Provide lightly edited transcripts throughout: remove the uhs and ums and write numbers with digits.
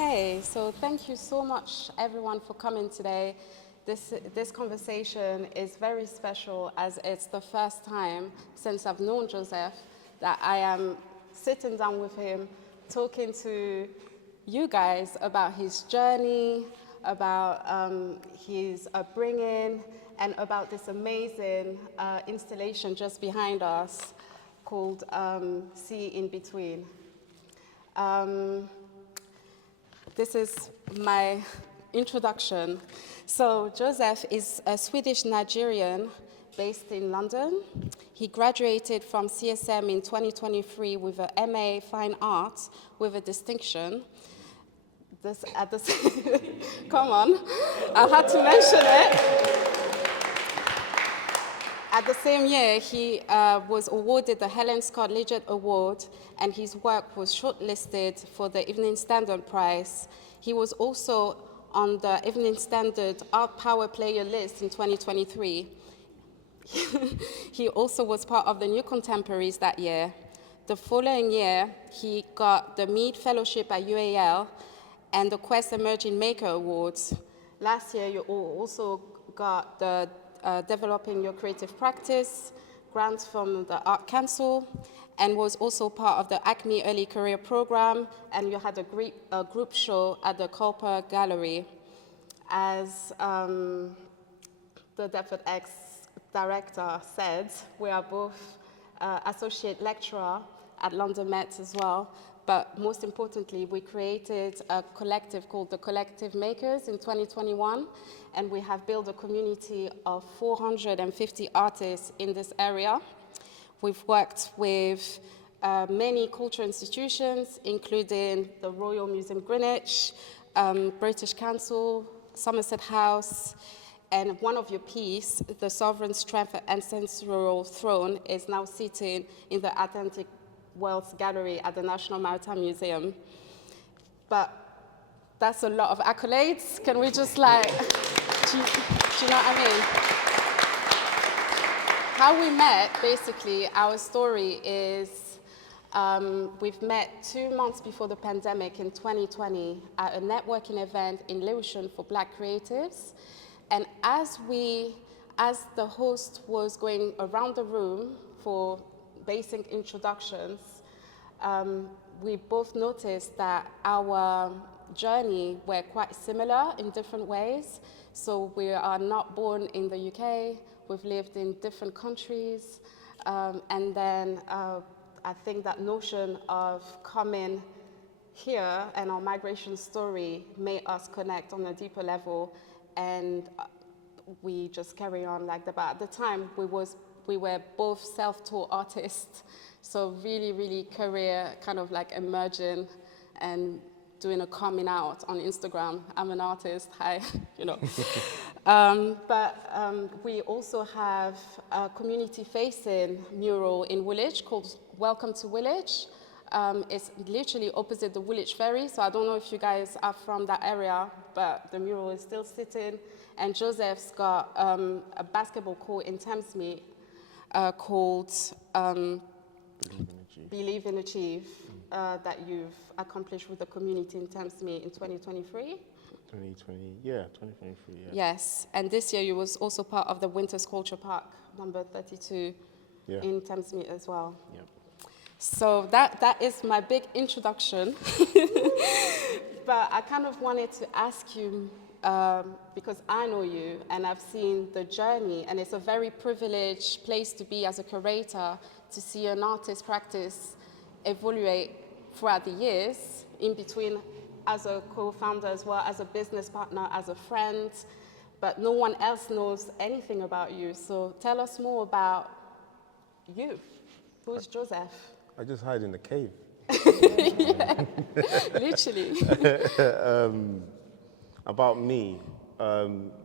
Okay, so thank you so much, everyone, for coming today. This conversation is very special as it's the first time since I've known Joseph that I am sitting down with him, talking to you guys about his journey, about his upbringing, and about this amazing installation just behind us called Sea in Between. This is my introduction. So Joseph is a Swedish Nigerian based in London. He graduated from CSM in 2023 with a MA Fine Arts with a distinction. Come on, I had to mention it. At the same year, he was awarded the Helen Scott Liggett Award, and his work was shortlisted for the Evening Standard Prize. He was also on the Evening Standard Art Power Player list in 2023. He also was part of the New Contemporaries that year. The following year, he got the Mead Fellowship at UAL and the Quest Emerging Maker Awards. Last year, you also got the Developing Your Creative Practice grant from the Art Council, and was also part of the Acme Early Career Program, and you had a group show at the Cooper Gallery. As the Deptford X director said, we are both associate lecturer at London Met as well, but most importantly, we created a collective called the Collective Makers in 2021, and we have built a community of 450 artists in this area. We've worked with many cultural institutions, including the Royal Museum Greenwich, British Council, Somerset House, and one of your pieces, the Sovereign Strength and Ancestral Throne, is now sitting in the Atlantic World's Gallery at the National Maritime Museum. But that's a lot of accolades. Can we just do you know what I mean? How we met, basically, our story is we've met 2 months before the pandemic in 2020 at a networking event in Lewisham for Black creatives. And as the host was going around the room for basic introductions, we both noticed that our journey were quite similar in different ways. So we are not born in the UK, we've lived in different countries, and then I think that notion of coming here and our migration story made us connect on a deeper level, and we just carry on like that. But at the time, we were both self-taught artists, so really, really career kind of like emerging and doing a coming out on Instagram. I'm an artist, hi, you know. But we also have a community-facing mural in Woolwich called Welcome to Woolwich. It's literally opposite the Woolwich Ferry, so I don't know if you guys are from that area, but the mural is still sitting. And Joseph's got a basketball court in Thamesmead called Believe and Achieve, that you've accomplished with the community in Thamesmead in 2023. 2023, yeah. Yes, and this year you was also part of the Winter Culture Park, number 32, in Thamesmead as well. Yep. So that is my big introduction. But I kind of wanted to ask you, because I know you and I've seen the journey, and it's a very privileged place to be as a curator, to see an artist practice evaluate throughout the years, in between as a co-founder as well, as a business partner, as a friend, but no one else knows anything about you. So tell us more about you. Who's Joseph? I just hide in the cave. Yeah, literally. About me,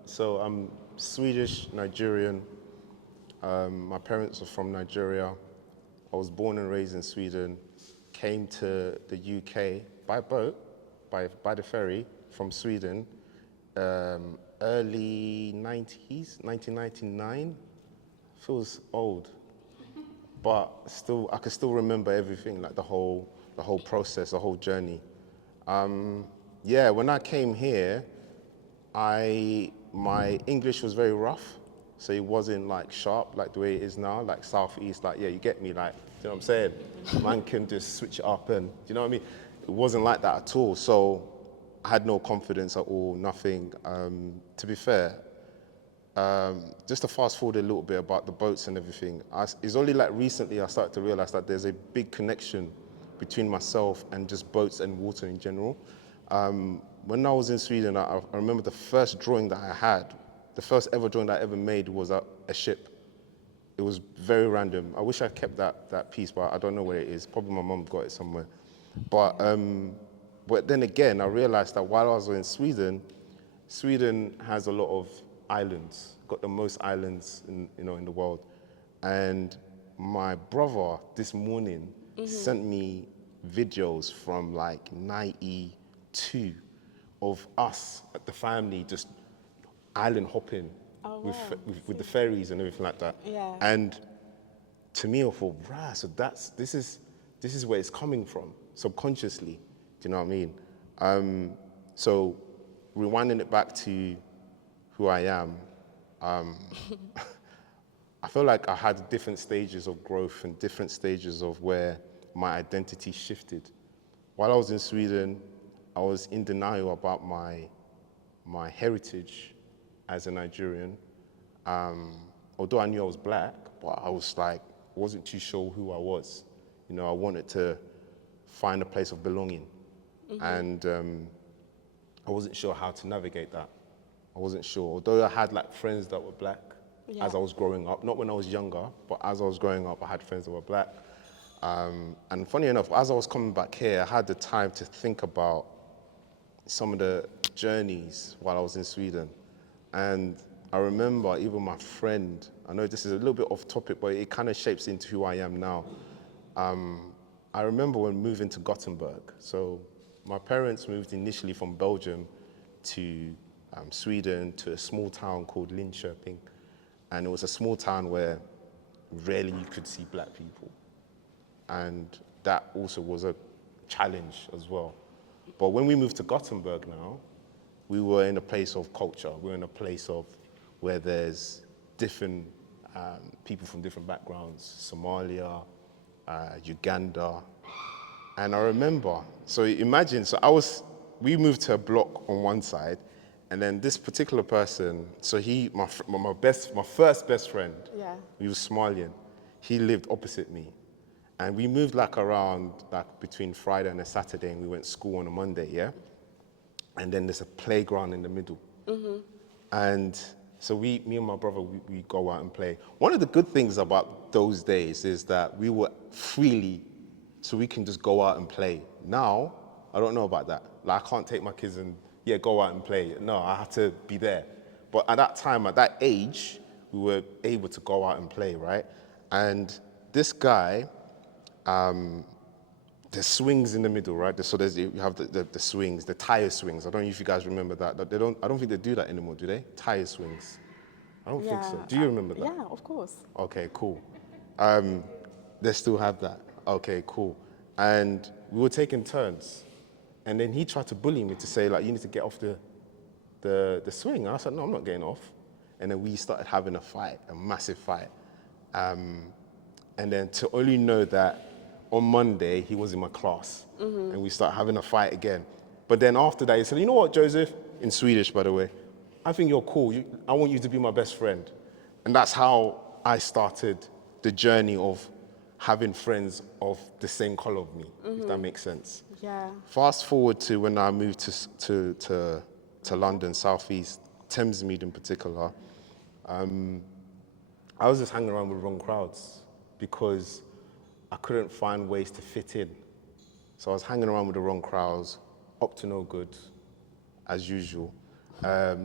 so I'm Swedish, Nigerian. My parents are from Nigeria. I was born and raised in Sweden, came to the UK by boat, by the ferry from Sweden, early 90s, 1999. Feels old, but still, I can still remember everything, like the whole process, the whole journey. yeah, when I came here, my English was very rough, so it wasn't like sharp like the way it is now, like Southeast, like, yeah, you get me, like, you know what I'm saying? Man can just switch it up and, you know what I mean? It wasn't like that at all, so I had no confidence at all, nothing. To be fair, just to fast forward a little bit about the boats and everything, it's only like recently I started to realize that there's a big connection between myself and just boats and water in general. When I was in Sweden, I remember the first drawing that I had, the first ever drawing that I ever made was a ship. It was very random. I wish I kept that piece, but I don't know where it is. Probably my mum got it somewhere. But then again, I realized that while I was in Sweden, Sweden has a lot of islands, got the most islands in the world. And my brother this morning sent me videos from like 92 of us, the family, just island hopping with the ferries and everything like that. Yeah. And to me, I thought, right, so this is where it's coming from, subconsciously. Do you know what I mean? So rewinding it back to who I am, I feel like I had different stages of growth and different stages of where my identity shifted. While I was in Sweden, I was in denial about my heritage as a Nigerian. Although I knew I was black, but I wasn't too sure who I was. You know, I wanted to find a place of belonging. And I wasn't sure how to navigate that. I wasn't sure. Although I had like friends that were black as I was growing up, not when I was younger, but as I was growing up, I had friends that were black. And funny enough, as I was coming back here, I had the time to think about some of the journeys while I was in Sweden. And I remember even my friend, I know this is a little bit off topic, but it kind of shapes into who I am now. I remember when moving to Gothenburg. So my parents moved initially from Belgium to Sweden to a small town called Linköping. And it was a small town where rarely you could see black people. And that also was a challenge as well. But when we moved to Gothenburg now, we were in a place of culture. We were in a place of where there's different people from different backgrounds, Somalia, Uganda. And I remember, so imagine, we moved to a block on one side, and then this particular person, so my first best friend, he was Somalian, he lived opposite me. And we moved around between Friday and a Saturday, and we went to school on a Monday, yeah? And then there's a playground in the middle. And so me and my brother, we go out and play. One of the good things about those days is that we were freely, so we can just go out and play. Now, I don't know about that. Like, I can't take my kids and, go out and play. No, I have to be there. But at that time, at that age, we were able to go out and play, right? And this guy, there's swings in the middle, right? So you have the swings, the tire swings. I don't know if you guys remember that. I don't think they do that anymore, do they? Tire swings. I don't think so. Do you remember that? Yeah, of course. Okay, cool. They still have that. Okay, cool. And we were taking turns. And then he tried to bully me to say, you need to get off the swing. And I said, no, I'm not getting off. And then we started having a fight, a massive fight. And then to only know that on Monday, he was in my class. And we started having a fight again. But then after that, he said, you know what, Joseph? In Swedish, by the way. I think you're cool. I want you to be my best friend. And that's how I started the journey of having friends of the same color of me, if that makes sense. Yeah. Fast forward to when I moved to London, Southeast, Thamesmead in particular. I was just hanging around with the wrong crowds because I couldn't find ways to fit in. So I was hanging around with the wrong crowds, up to no good, as usual. I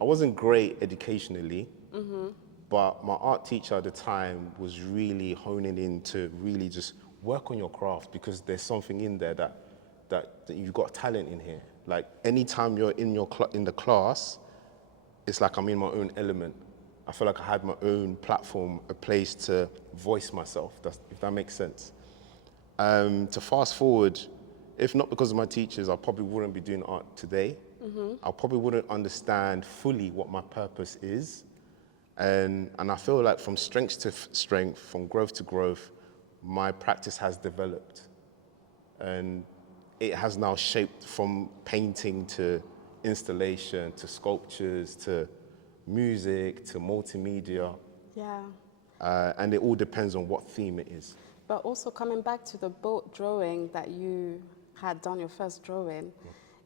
wasn't great educationally, but my art teacher at the time was really honing in to really just work on your craft because there's something in there that you've got talent in here. Like anytime you're in the class, it's like I'm in my own element. I feel like I had my own platform, a place to voice myself, if that makes sense. To fast forward, if not because of my teachers, I probably wouldn't be doing art today. I probably wouldn't understand fully what my purpose is. And I feel like from strength to strength, from growth to growth, my practice has developed. And it has now shaped from painting to installation, to sculptures, to music, to multimedia. Yeah. And it all depends on what theme it is. But also coming back to the boat drawing that you had done, your first drawing,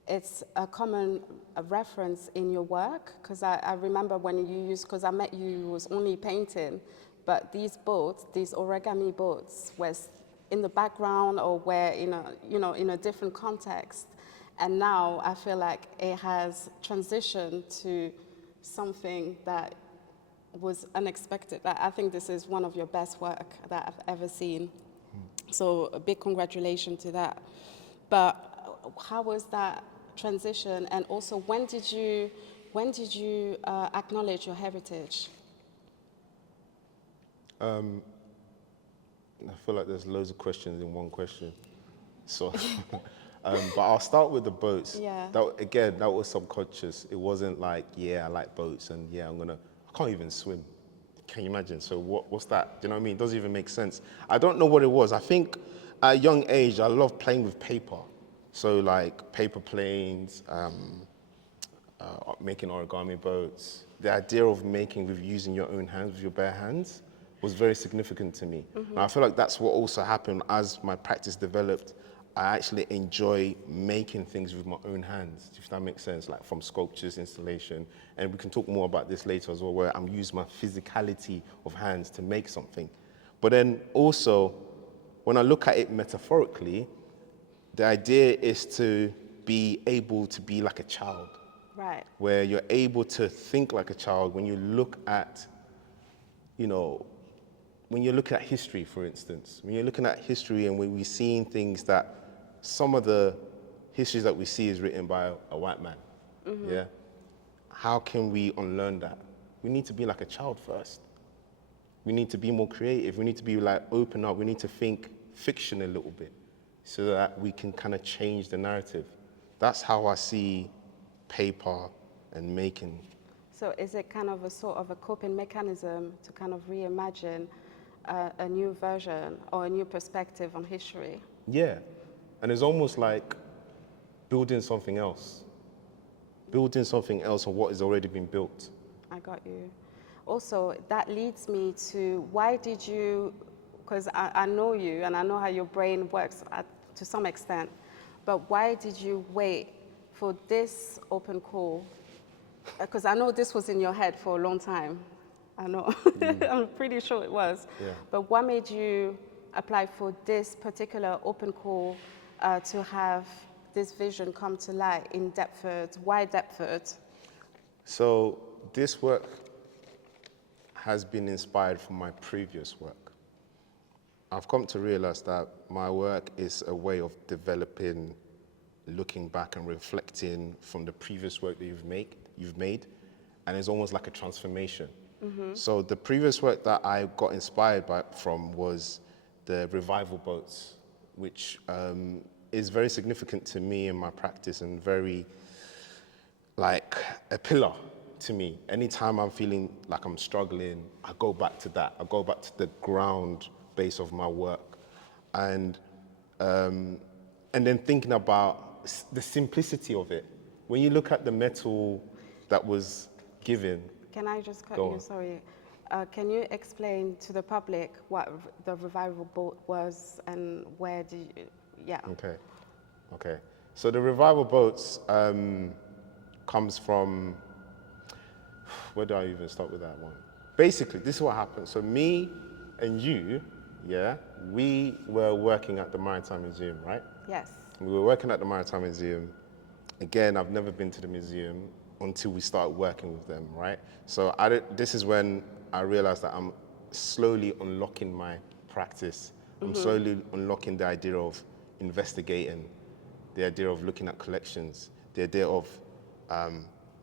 it's a common reference in your work, because I remember when you used, because I met you was only painting, but these boats, these origami boats, was in the background or were in a, in a different context. And now I feel like it has transitioned to something that was unexpected. I think this is one of your best work that I've ever seen. So a big congratulations to that. But how was that transition? And also, when did you acknowledge your heritage? I feel like there's loads of questions in one question. So, but I'll start with the boats. Yeah. That was subconscious. It wasn't like, yeah, I like boats and yeah, I can't even swim. Can you imagine? So what's that? Do you know what I mean? It doesn't even make sense. I don't know what it was. I think at a young age, I loved playing with paper. So like paper planes, making origami boats. The idea of making with using your own hands, with your bare hands, was very significant to me. And I feel like that's what also happened as my practice developed. I actually enjoy making things with my own hands, if that makes sense, like from sculptures, installation. And we can talk more about this later as well, where I'm using my physicality of hands to make something. But then also, when I look at it metaphorically, the idea is to be able to be like a child. Right. Where you're able to think like a child when you look at, when you're looking at history, for instance. When you're looking at history and when we're seeing things that some of the histories that we see is written by a white man, yeah? How can we unlearn that? We need to be like a child first. We need to be more creative. We need to be like open up. We need to think fiction a little bit so that we can kind of change the narrative. That's how I see paper and making. So is it kind of a sort of a coping mechanism to kind of reimagine a new version or a new perspective on history? Yeah, and it's almost like building something else on what has already been built. I got you. Also, that leads me to why did you, because I know you and I know how your brain works to some extent, but why did you wait for this open call? Because I know this was in your head for a long time. I know. I'm pretty sure it was. Yeah. But what made you apply for this particular open call to have this vision come to light in Deptford? Why Deptford? So this work has been inspired from my previous work. I've come to realize that my work is a way of developing, looking back and reflecting from the previous work that you've made, and it's almost like a transformation. So the previous work that I got inspired from was the revival boats, which is very significant to me in my practice and very like a pillar to me. Anytime I'm feeling like I'm struggling, I go back to that. I go back to the ground base of my work, and then thinking about the simplicity of it. When you look at the metal that was given. Can I just cut you? Sorry. Can you explain to the public what the revival boat was and where did you, yeah. Okay. So the revival boats comes from, where do I even start with that one? Basically, this is what happened. So me and you, yeah, we were working at the Maritime Museum, right? Yes. We were working at the Maritime Museum. Again, I've never been to the museum until we started working with them, right? So this is when I realized that I'm slowly unlocking my practice. I'm slowly unlocking the idea of investigating, the idea of looking at collections, the idea of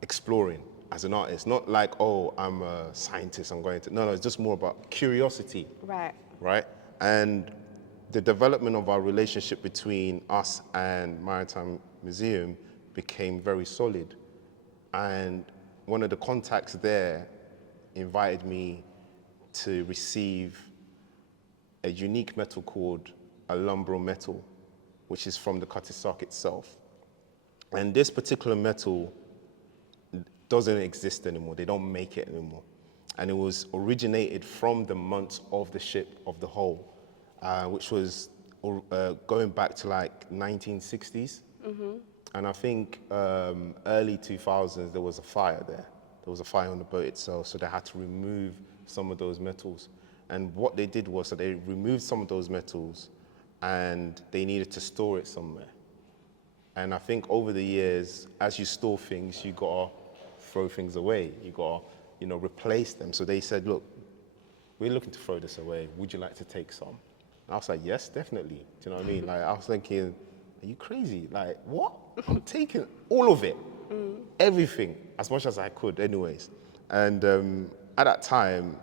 exploring as an artist. Not like, oh, I'm a scientist, I'm going to, no, it's just more about curiosity. Right. Right? And the development of our relationship between us and Maritime Museum became very solid. And one of the contacts there invited me to receive a unique metal called a lumbral metal, which is from the Cuttisock itself. And this particular metal doesn't exist anymore. They don't make it anymore. And it was originated from the months of the ship of the Hull, which was going back to like 1960s. And I think early 2000s, there was a fire there. There was a fire on the boat itself, so they had to remove some of those metals. And what they did was that they removed some of those metals and they needed to store it somewhere. And I think over the years, as you store things, you gotta throw things away. You gotta, replace them. So they said, look, we're looking to throw this away. Would you like to take some? And I was like, yes, definitely. Do you know what I mean? Like, I was thinking, are you crazy? Like, what? I'm taking all of it, everything, as much as I could anyways. And at that time,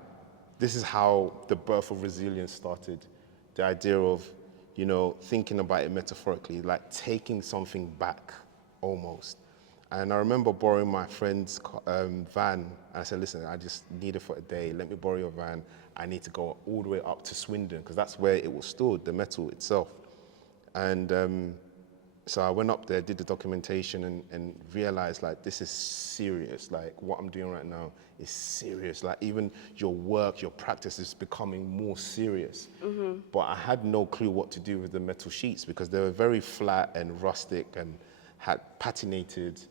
this is how the birth of resilience started. The idea of, thinking about it metaphorically, like taking something back almost. And I remember borrowing my friend's van, and I said, listen, I just need it for a day. Let me borrow your van. I need to go all the way up to Swindon, because that's where it was stored, the metal itself. And so I went up there, did the documentation, and realized, like, this is serious. Like, what I'm doing right now is serious. Like, even your work, your practice is becoming more serious. But I had no clue what to do with the metal sheets, because they were very flat and rustic and had patinated,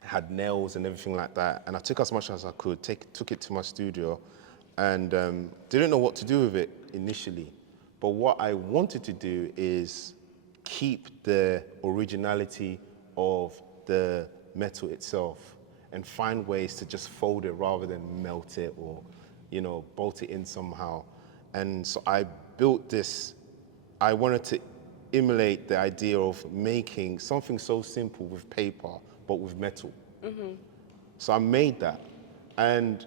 had nails and everything like that. And I took as much as I could, took it to my studio, and didn't know what to do with it initially. But what I wanted to do is keep the originality of the metal itself and find ways to just fold it rather than melt it or, bolt it in somehow. And so I built this. I wanted to emulate the idea of making something so simple with paper, but with metal. So I made that. And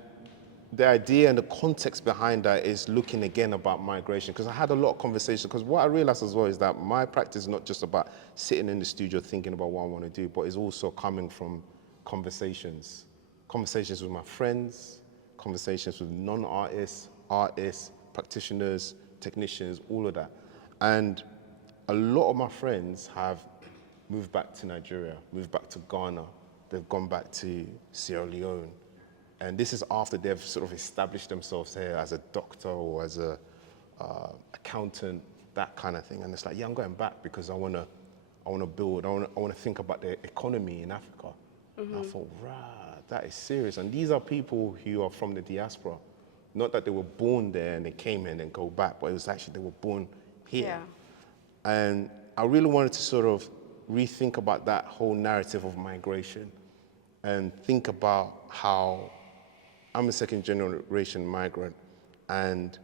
the idea and the context behind that is looking again about migration, because I had a lot of conversations, because what I realized as well is that my practice is not just about sitting in the studio thinking about what I want to do, but it's also coming from conversations with my friends, conversations with non-artists, artists, practitioners, technicians, all of that. And a lot of my friends have moved back to Nigeria, moved back to Ghana, they've gone back to Sierra Leone. And this is after they've sort of established themselves here as a doctor or as a accountant, that kind of thing. And it's like, yeah, I'm going back because I want to build, I want to think about the economy in Africa. And I thought, right, that is serious. And these are people who are from the diaspora. Not that they were born there and they came here and then go back, but it was actually they were born here. Yeah. And I really wanted to sort of rethink about that whole narrative of migration and think about how I'm a second generation migrant, and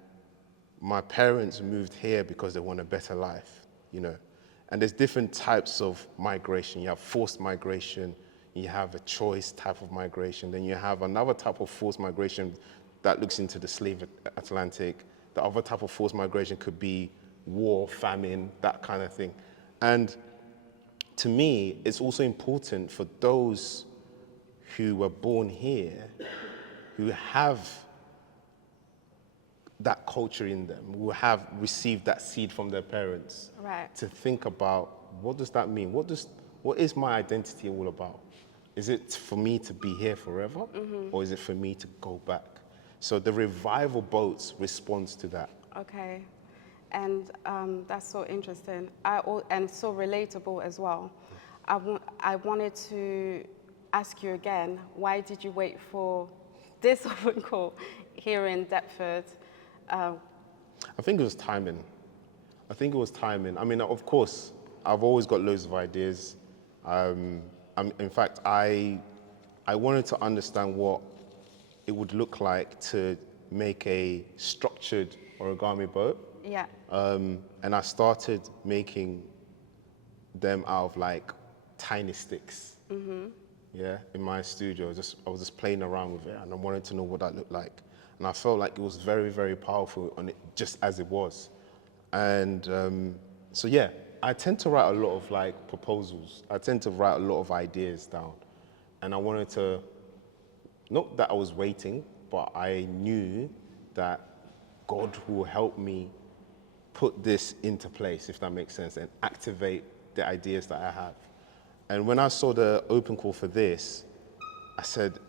my parents moved here because they want a better life, And there's different types of migration. You have forced migration, you have a choice type of migration, then you have another type of forced migration that looks into the slave Atlantic. The other type of forced migration could be war, famine, that kind of thing. And to me, it's also important for those who were born here, who have that culture in them, who have received that seed from their parents, right, to think about, what does that mean? What is my identity all about? Is it for me to be here forever, or is it for me to go back? So the revival boats responds to that. Okay, and that's so interesting, and so relatable as well. I wanted to ask you again, why did you wait for this open call here in Deptford? I think it was timing. I mean, of course, I've always got loads of ideas. In fact, I wanted to understand what it would look like to make a structured origami boat. Yeah. And I started making them out of like tiny sticks. Yeah, in my studio. I was just playing around with it, and I wanted to know what that looked like. And I felt like it was very, very powerful on it, just as it was. And so yeah, I tend to write a lot of like proposals. I tend to write a lot of ideas down. And I wanted to, not that I was waiting, but I knew that God will help me put this into place, if that makes sense, and activate the ideas that I have. And when I saw the open call for this, I said,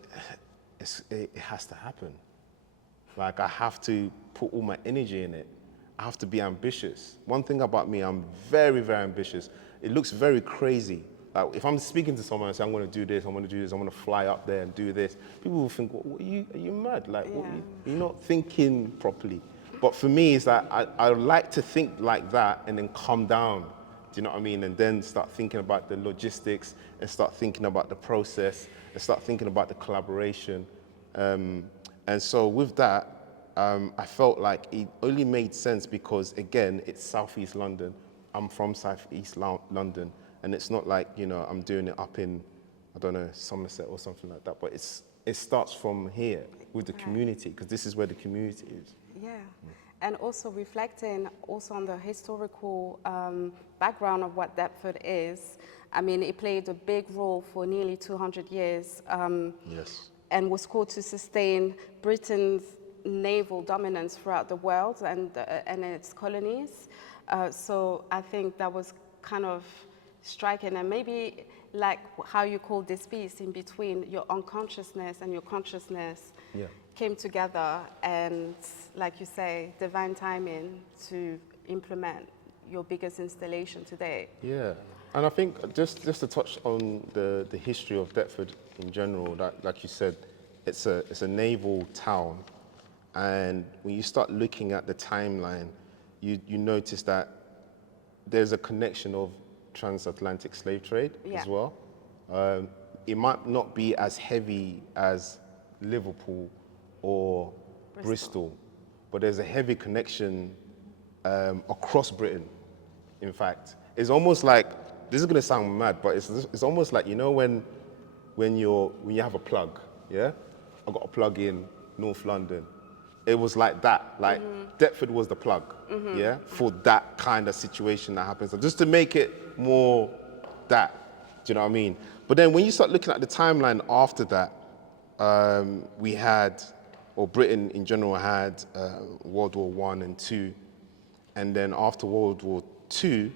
it has to happen. Like, I have to put all my energy in it. I have to be ambitious. One thing about me, I'm very, very ambitious. It looks very crazy. Like, if I'm speaking to someone and say, I'm going to do this, I'm going to do this, I'm going to fly up there and do this, people will think, are you mad? Like, you're not thinking properly. But for me, it's that I like to think like that and then come down. Do you know what I mean? And then start thinking about the logistics and start thinking about the process and start thinking about the collaboration. And so with that, I felt like it only made sense because, again, it's Southeast London. I'm from Southeast London. And it's not like, you know, I'm doing it up in, I don't know, Somerset or something like that. But it starts from here with the community, because this is where the community is. Yeah. And also reflecting also on the historical background of what Deptford is. I mean, it played a big role for nearly 200 years. Yes. And was called to sustain Britain's naval dominance throughout the world and its colonies. So I think that was kind of striking, and maybe like how you call this piece in between your unconsciousness and your consciousness came together, and like you say, divine timing to implement your biggest installation today. Yeah, and I think just to touch on the history of Deptford in general, that, like you said, it's a naval town, and when you start looking at the timeline, you notice that there's a connection of transatlantic slave trade as well. It might not be as heavy as Liverpool or Bristol, but there's a heavy connection across Britain. In fact, it's almost like, this is going to sound mad, but it's almost like, you know, when you have a plug, yeah? I got a plug in North London. It was like that, like Deptford was the plug, yeah, for that kind of situation that happens. So just to make it more that, do you know what I mean? But then when you start looking at the timeline after that, we had, or Britain in general had World War I and II, and then after World War II,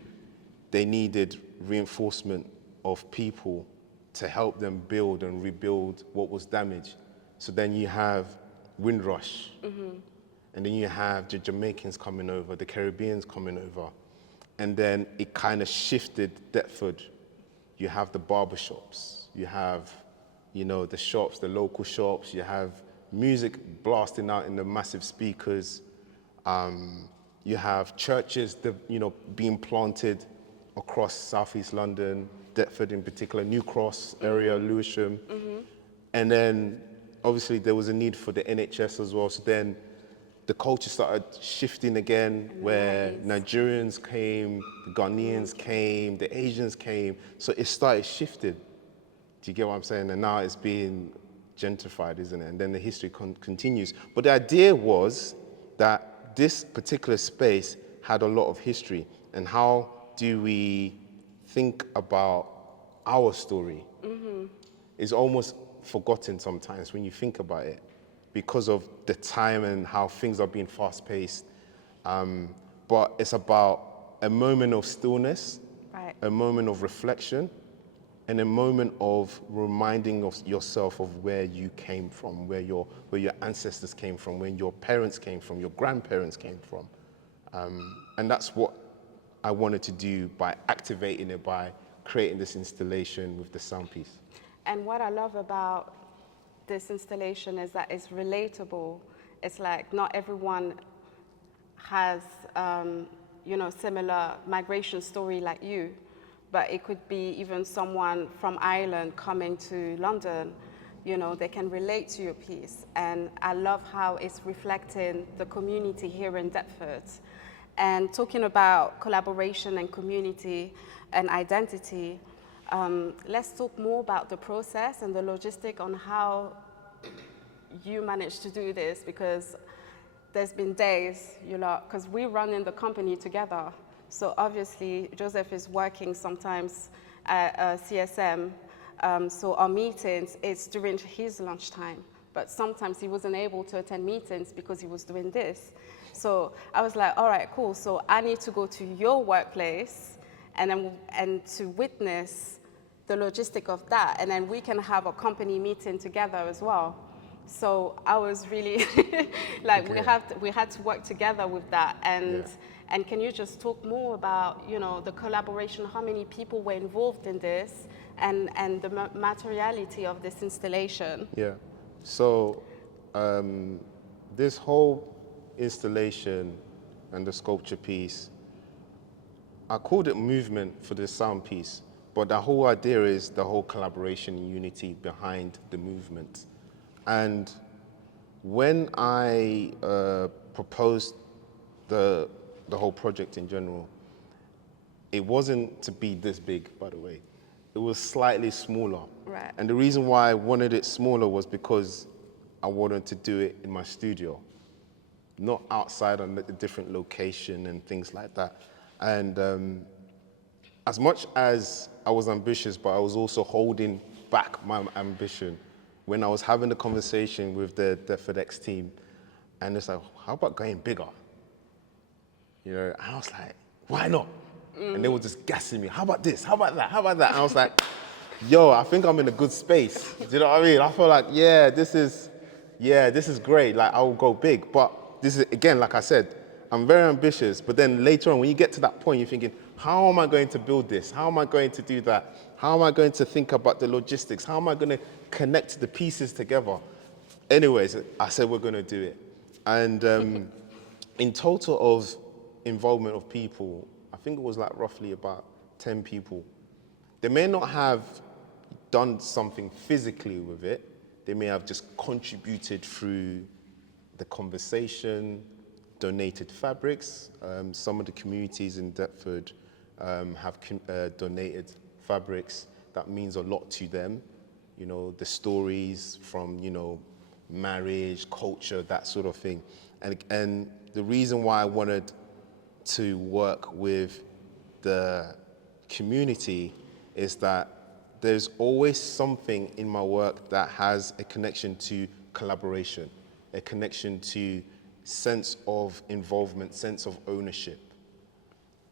they needed reinforcement of people to help them build and rebuild what was damaged. So then you have Windrush, and then you have the Jamaicans coming over, the Caribbeans coming over, and then it kind of shifted Deptford. You have the barbershops, you have, you know, the shops, the local shops, you have music blasting out in the massive speakers, you have churches, you know, being planted across Southeast London, Deptford in particular, New Cross area, Lewisham, and then obviously there was a need for the NHS as well. So then the culture started shifting again, where Nigerians came, the Ghanaians came, the Asians came. So it started shifting. Do you get what I'm saying? And now it's being gentrified, isn't it? And then the history continues. But the idea was that this particular space had a lot of history. And how do we think about our story? It's almost forgotten sometimes when you think about it, because of the time and how things are being fast-paced. But it's about a moment of stillness, a moment of reflection, and a moment of reminding of yourself of where you came from, where your ancestors came from, where your parents came from, your grandparents came from. And that's what I wanted to do by activating it, by creating this installation with the sound piece. And what I love about this installation is that it's relatable. It's like not everyone has, you know, similar migration story like you, but it could be even someone from Ireland coming to London. You know, they can relate to your piece. And I love how it's reflecting the community here in Deptford. And talking about collaboration and community and identity, let's talk more about the process and the logistic on how you managed to do this, because there's been days, because we run in the company together. So obviously, Joseph is working sometimes at CSM. So our meetings, it's during his lunchtime. But sometimes he wasn't able to attend meetings because he was doing this. So I was like, all right, cool. So I need to go to your workplace and to witness the logistic of that. And then we can have a company meeting together as well. So I was really like, Okay. we had to work together with that. And Yeah. and can you just talk more about, the collaboration, how many people were involved in this, and the materiality of this installation? Yeah. So this whole installation and the sculpture piece, I called it movement for the sound piece, but the whole idea is the whole collaboration and unity behind the movement. And when I proposed the whole project in general, it wasn't to be this big, by the way. It was slightly smaller. Right. And the reason why I wanted it smaller was because I wanted to do it in my studio, not outside on a different location and things like that. And as much as I was ambitious, but I was also holding back my ambition when I was having the conversation with the Deptford X team, and it's like, how about going bigger? And I was like, why not? And they were just gassing me. How about this? How about that? How about that? And I was like, yo, I think I'm in a good space. Do you know what I mean? I feel like, this is great. Like, I will go big. But this is, again, like I said, I'm very ambitious. But then later on, when you get to that point, you're thinking, how am I going to build this? How am I going to do that? How am I going to think about the logistics? How am I going to connect the pieces together? Anyways, I said we're going to do it. And in total of involvement of people, I think it was like roughly about 10 people. They may not have done something physically with it. They may have just contributed through the conversation, donated fabrics. Some of the communities in Deptford have donated fabrics. That means a lot to them. The stories from, marriage, culture, that sort of thing. And the reason why I wanted to work with the community is that there's always something in my work that has a connection to collaboration, a connection to sense of involvement, sense of ownership,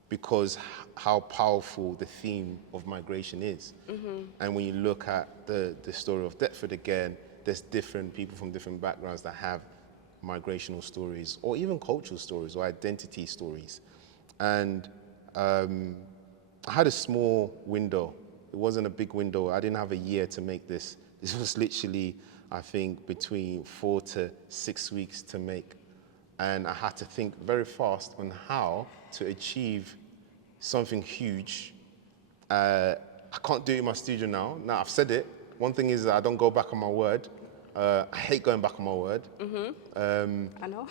because how powerful the theme of migration is. Mm-hmm. And when you look at the story of Deptford again, there's different people from different backgrounds that have migrational stories, or even cultural stories, or identity stories. And I had a small window. It wasn't a big window. I didn't have a year to make this. This was literally, I think, between 4 to 6 weeks to make. And I had to think very fast on how to achieve something huge. I can't do it in my studio now. Now, I've said it. One thing is that I don't go back on my word. I hate going back on my word. Mm-hmm. I know.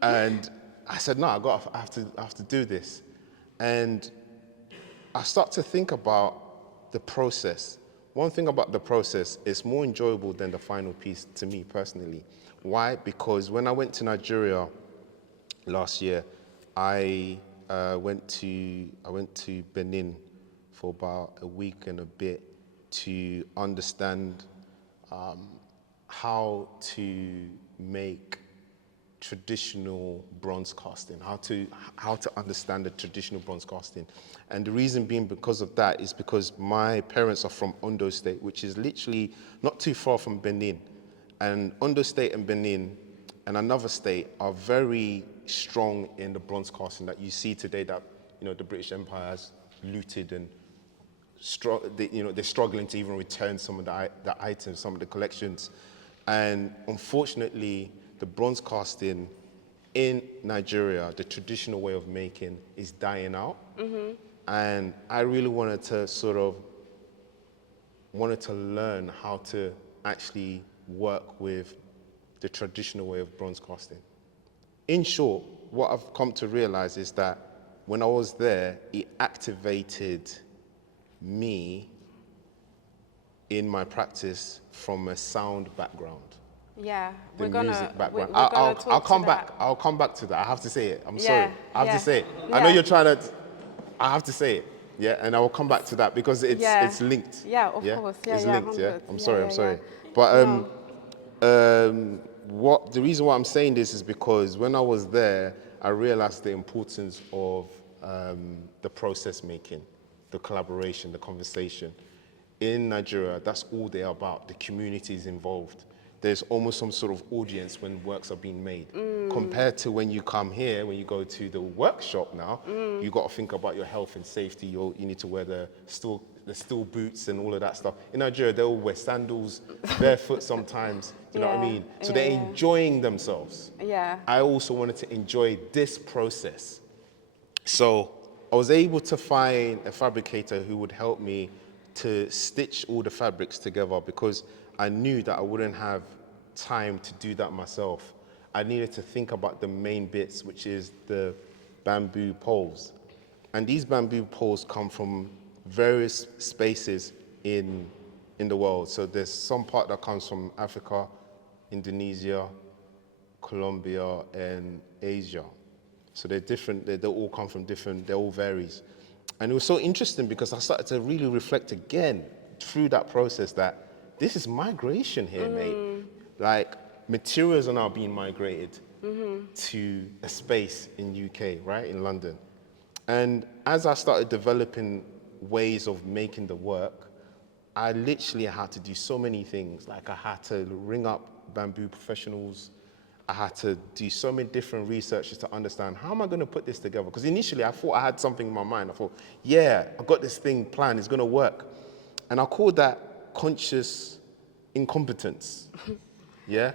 And I said, no, I have to do this. And I start to think about the process. One thing about the process is more enjoyable than the final piece to me personally. Why? Because when I went to Nigeria last year, I went to Benin for about a week and a bit to understand how to make traditional bronze casting, how to understand the traditional bronze casting. And the reason being because of that is because my parents are from Ondo State, which is literally not too far from Benin. And Ondo State and Benin and another state are very strong in the bronze casting that you see today that, the British Empire has looted, and they're struggling to even return some of the items, some of the collections. And unfortunately, the bronze casting in Nigeria, the traditional way of making, is dying out. Mm-hmm. And I really wanted to learn how to actually work with the traditional way of bronze casting. In short, what I've come to realize is that when I was there, it activated me in my practice from a sound background. Yeah, the we're gonna, music background. we're gonna talk I'll come to back. that. I'll come back to that. I have to say it. I'm Yeah, sorry. I have yeah, to say it. I know yeah. you're trying to. I have to say it. Yeah, and I will come back to that because Yeah. it's linked. Yeah, of Yeah, course. Yeah, it's yeah, linked. Yeah, 100. I'm Yeah, sorry. yeah, I'm yeah. sorry. But No. what the reason why I'm saying this is because when I was there, I realized the importance of the process making, the collaboration, the conversation. In Nigeria, that's all they're about. The community is involved. There's almost some sort of audience when works are being made. Compared to when you come here, when you go to the workshop now, you got to think about your health and safety. You need to wear the steel boots and all of that stuff. In Nigeria, they'll wear sandals, barefoot sometimes. Do you know what I Yeah, mean? So yeah, they're yeah. enjoying themselves. Yeah. I also wanted to enjoy this process. So I was able to find a fabricator who would help me to stitch all the fabrics together because I knew that I wouldn't have time to do that myself. I needed to think about the main bits, which is the bamboo poles. And these bamboo poles come from various spaces in the world. So there's some part that comes from Africa, Indonesia, Colombia, and Asia. So they're different, they all come from different, they all varies. And it was so interesting because I started to really reflect again through that process that this is migration here, mate. Like materials are now being migrated to a space in UK, right, in London. And as I started developing ways of making the work, I literally had to do so many things. Like I had to ring up bamboo professionals. I had to do so many different researches to understand how am I going to put this together? Because initially I thought I had something in my mind. I thought, yeah, I got this thing planned, it's going to work. And I called that conscious incompetence. Yeah?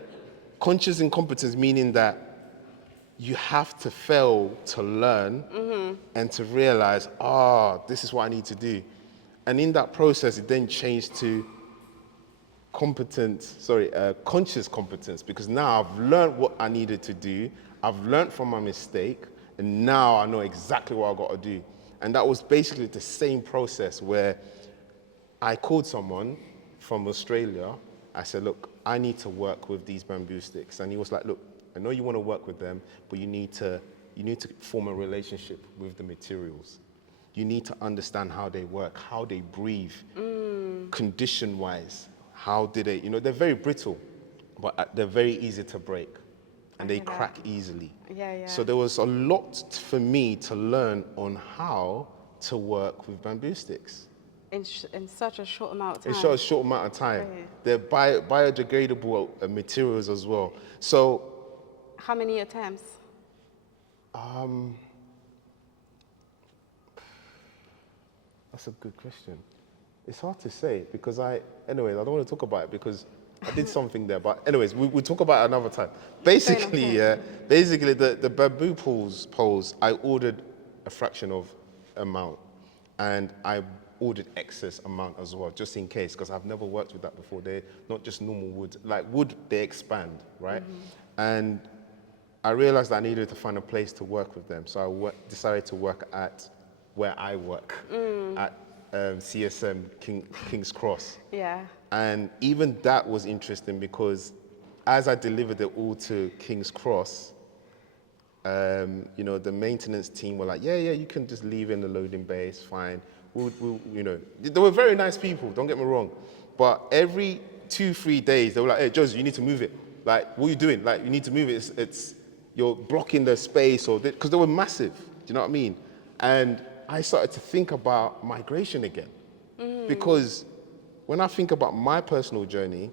Conscious incompetence meaning that you have to fail to learn and to realize, this is what I need to do. And in that process, it then changed to conscious competence, because now I've learned what I needed to do, I've learned from my mistake, and now I know exactly what I've got to do. And that was basically the same process where I called someone from Australia. I said, look, I need to work with these bamboo sticks. And he was like, look, I know you want to work with them, but you need to form a relationship with the materials. You need to understand how they work, how they breathe, condition-wise. How did they, they're very brittle, but they're very easy to break and they crack easily. Yeah, yeah. So there was a lot for me to learn on how to work with bamboo sticks. In such a short amount of time. In a short amount of time. Okay. They're biodegradable materials as well. So. How many attempts? That's a good question. It's hard to say because I don't want to talk about it because I did something there. But anyways, we'll talk about it another time. Basically, the bamboo poles, I ordered a fraction of amount and I ordered excess amount as well, just in case, because I've never worked with that before. They're not just normal wood. Like wood, they expand, right? And I realized that I needed to find a place to work with them. So I decided to work at where I work, at CSM, King's Cross. Yeah. And even that was interesting because as I delivered it all to King's Cross, the maintenance team were like, yeah, you can just leave in the loading bay, it's fine. They were very nice people, don't get me wrong. But every 2-3 days, they were like, hey, Joseph, you need to move it. Like, what are you doing? Like, you need to move it. You're blocking the space, because they were massive, do you know what I mean? And I started to think about migration again. Because when I think about my personal journey,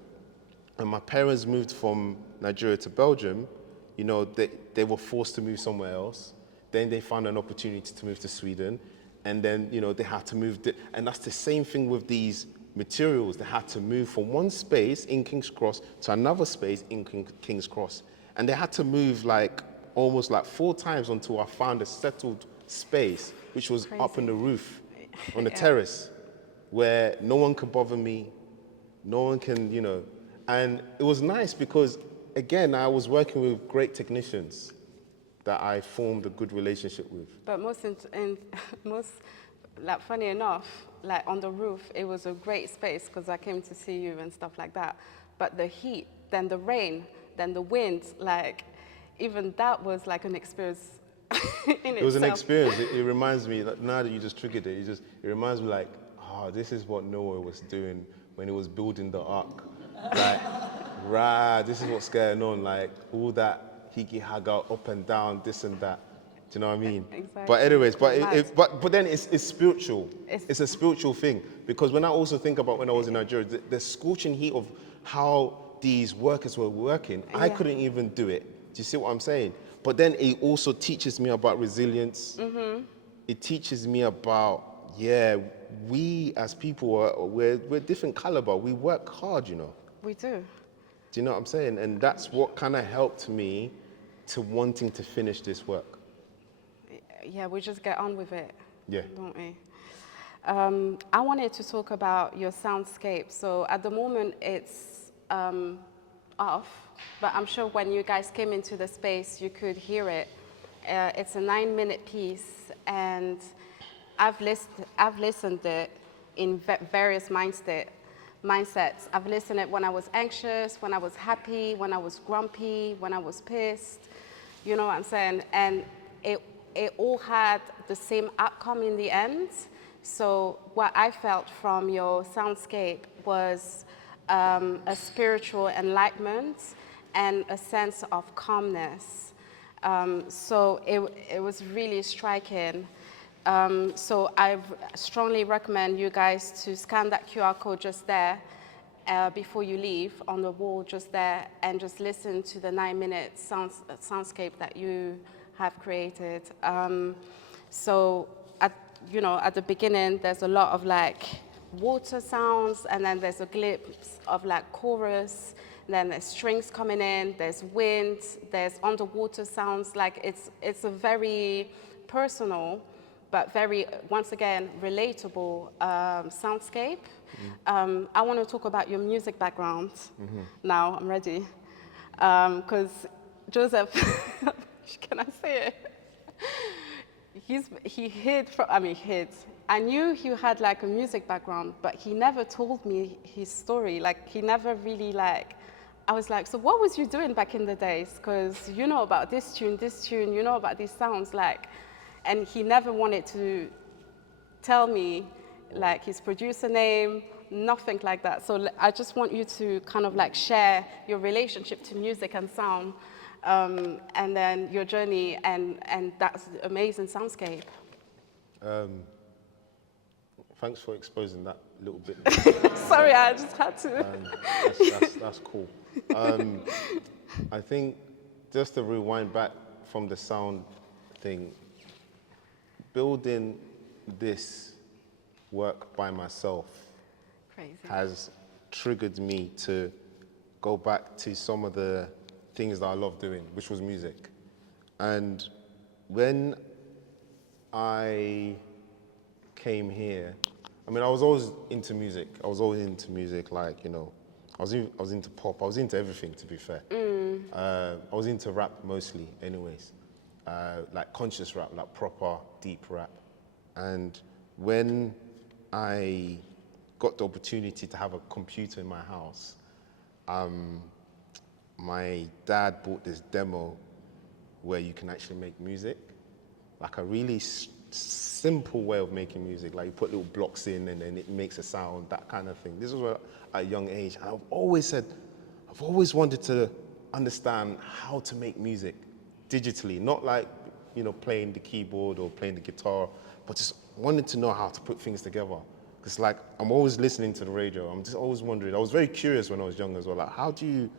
and my parents moved from Nigeria to Belgium, they were forced to move somewhere else. Then they found an opportunity to move to Sweden. And then, they had to move. And that's the same thing with these materials. They had to move from one space in King's Cross to another space in King's Cross. And they had to move almost 4 times until I found a settled space, which was up on the roof, on the terrace, where no one could bother me, no one can, And it was nice because, again, I was working with great technicians that I formed a good relationship with. But funny enough, on the roof, it was a great space because I came to see you and stuff like that. But the heat then the rain, then the wind. Like, even that was like an experience in itself. It was an experience. It reminds me, like, now that you just triggered it, it reminds me like, this is what Noah was doing when he was building the ark. Like, right, this is what's going on. Like, all that higgy haga up and down, this and that. Do you know what I mean? Exactly. But anyways, Mad. but then it's spiritual. It's a spiritual thing, because when I also think about when I was in Nigeria, the scorching heat of how these workers were working, I Yeah. couldn't even do it. Do you see what I'm saying? But then it also teaches me about resilience. It teaches me about, we as people, we're different caliber. We work hard, you know. We do. Do you know what I'm saying? And that's what kind of helped me to wanting to finish this work. Yeah, we just get on with it, Yeah. don't we? I wanted to talk about your soundscape. So at the moment it's off, but I'm sure when you guys came into the space, you could hear it. It's a 9-minute piece, and I've listened it in various mindsets. I've listened it when I was anxious, when I was happy, when I was grumpy, when I was pissed. You know what I'm saying? And it all had the same outcome in the end. So what I felt from your soundscape was a spiritual enlightenment and a sense of calmness. So it was really striking. So I strongly recommend you guys to scan that QR code just there before you leave, on the wall just there, and just listen to the 9-minute soundscape that you have created. So at the beginning, there's a lot of like water sounds, and then there's a glimpse of like chorus, then there's strings coming in, there's wind, there's underwater sounds. Like it's a very personal, but very, once again, relatable soundscape. I want to talk about your music background. Now, I'm ready. Because Joseph, can I say it? He hid. I knew he had like a music background, but he never told me his story. Like, he never really I was like, so what was you doing back in the days? Because you know about this tune, you know about these sounds, like, and he never wanted to tell me like his producer name, nothing like that. So I just want you to kind of like share your relationship to music and sound, and then your journey and that amazing soundscape. Thanks for exposing that little bit. Sorry, I just had to. That's cool. I think just to rewind back from the sound thing, building this work by myself Crazy. has triggered me to go back to some of the things that I love doing, which was music. And when I came here, I was always into music. Like, I was into pop. I was into everything, to be fair. I was into rap mostly, anyways. Like conscious rap, like proper deep rap. And when I got the opportunity to have a computer in my house, my dad bought this demo where you can actually make music, like a really simple way of making music. Like, you put little blocks in and then it makes a sound, that kind of thing. This was at a young age, and I've always wanted to understand how to make music digitally, not like, playing the keyboard or playing the guitar, but just wanted to know how to put things together. Because like, I'm always listening to the radio. I'm just always wondering. I was very curious when I was young as well. Like, how do you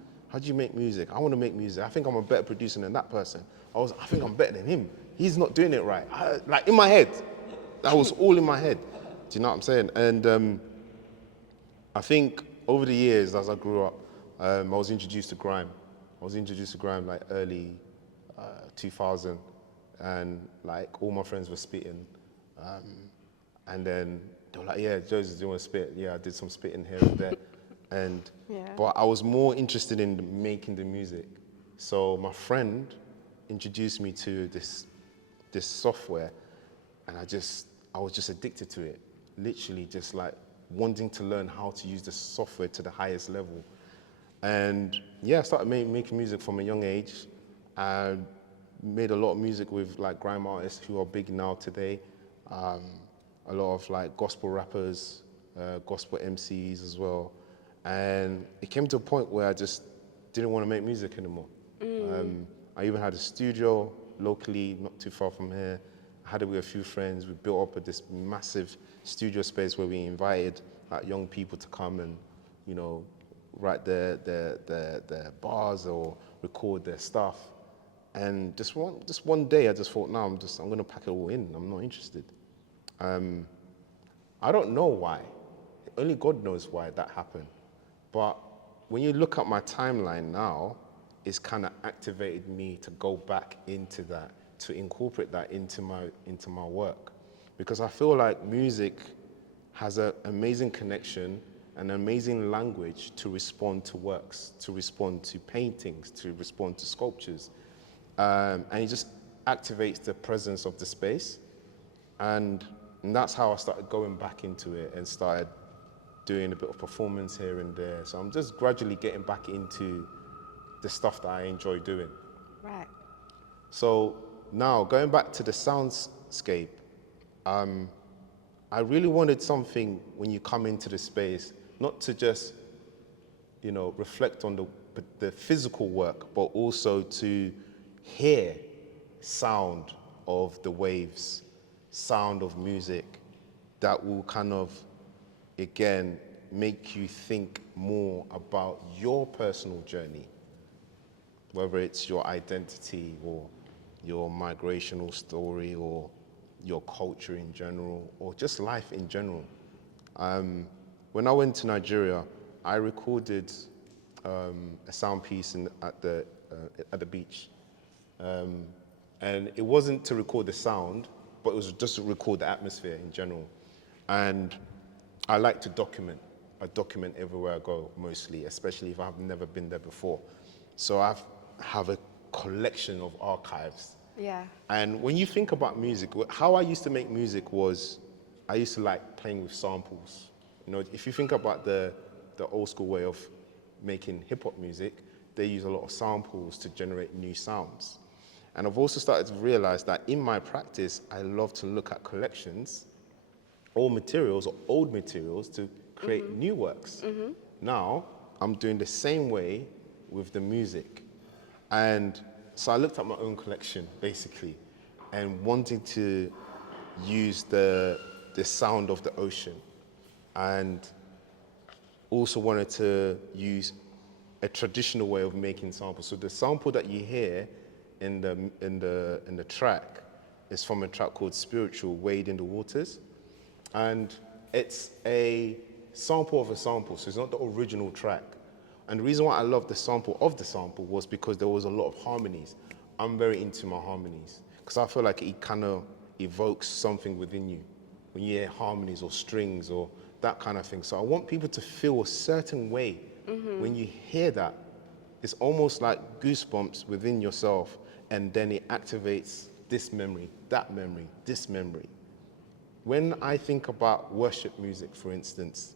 make music? I want to make music. I think I'm a better producer than that person. I think I'm better than him. He's not doing it right. Like, in my head, that was all in my head. Do you know what I'm saying? And I think over the years, as I grew up, I was introduced to grime. Like early 2000, and like all my friends were spitting. And then they were like, yeah, Joseph, do you want to spit? Yeah, I did some spitting here and there. But I was more interested in making the music. So my friend introduced me to this software, and I was just addicted to it. Literally just like wanting to learn how to use the software to the highest level. And yeah, I started making music from a young age. I made a lot of music with like grime artists who are big now today. A lot of like gospel rappers, gospel MCs as well. And it came to a point where I just didn't want to make music anymore. I even had a studio locally, not too far from here. I had it with a few friends. We built up this massive studio space where we invited like young people to come and, you know, write their bars or record their stuff. And just one day, I just thought, no, I'm going to pack it all in. I'm not interested. I don't know why. Only God knows why that happened. But when you look at my timeline now, it's kind of activated me to go back into that, to incorporate that into my work. Because I feel like music has an amazing connection, an amazing language to respond to works, to respond to paintings, to respond to sculptures. And it just activates the presence of the space. And that's how I started going back into it and started doing a bit of performance here and there. So I'm just gradually getting back into the stuff that I enjoy doing. Right. So now, going back to the soundscape, I really wanted something when you come into the space, not to just, you know, reflect on the physical work, but also to hear sound of the waves, sound of music that will kind of, again, make you think more about your personal journey, whether it's your identity or your migrational story or your culture in general or just life in general. When I went to Nigeria, I recorded a sound piece at the beach. And it wasn't to record the sound, but it was just to record the atmosphere in general. And I like to document. I document everywhere I go, mostly, especially if I've never been there before. So I have a collection of archives. Yeah. And when you think about music, how I used to make music was, I used to like playing with samples. You know, if you think about the old school way of making hip hop music, they use a lot of samples to generate new sounds. And I've also started to realize that in my practice, I love to look at collections, old materials or old materials to create new works. Now, I'm doing the same way with the music. And so I looked at my own collection, basically, and wanting to use the sound of the ocean, and also wanted to use a traditional way of making samples. So the sample that you hear in the track is from a track called Spiritual, Wade in the Waters. And it's a sample of a sample, so it's not the original track. And the reason why I love the sample of the sample was because there was a lot of harmonies. I'm very into my harmonies, because I feel like it kind of evokes something within you when you hear harmonies or strings or that kind of thing. So I want people to feel a certain way when you hear that. It's almost like goosebumps within yourself, and then it activates this memory, that memory, this memory. When I think about worship music, for instance,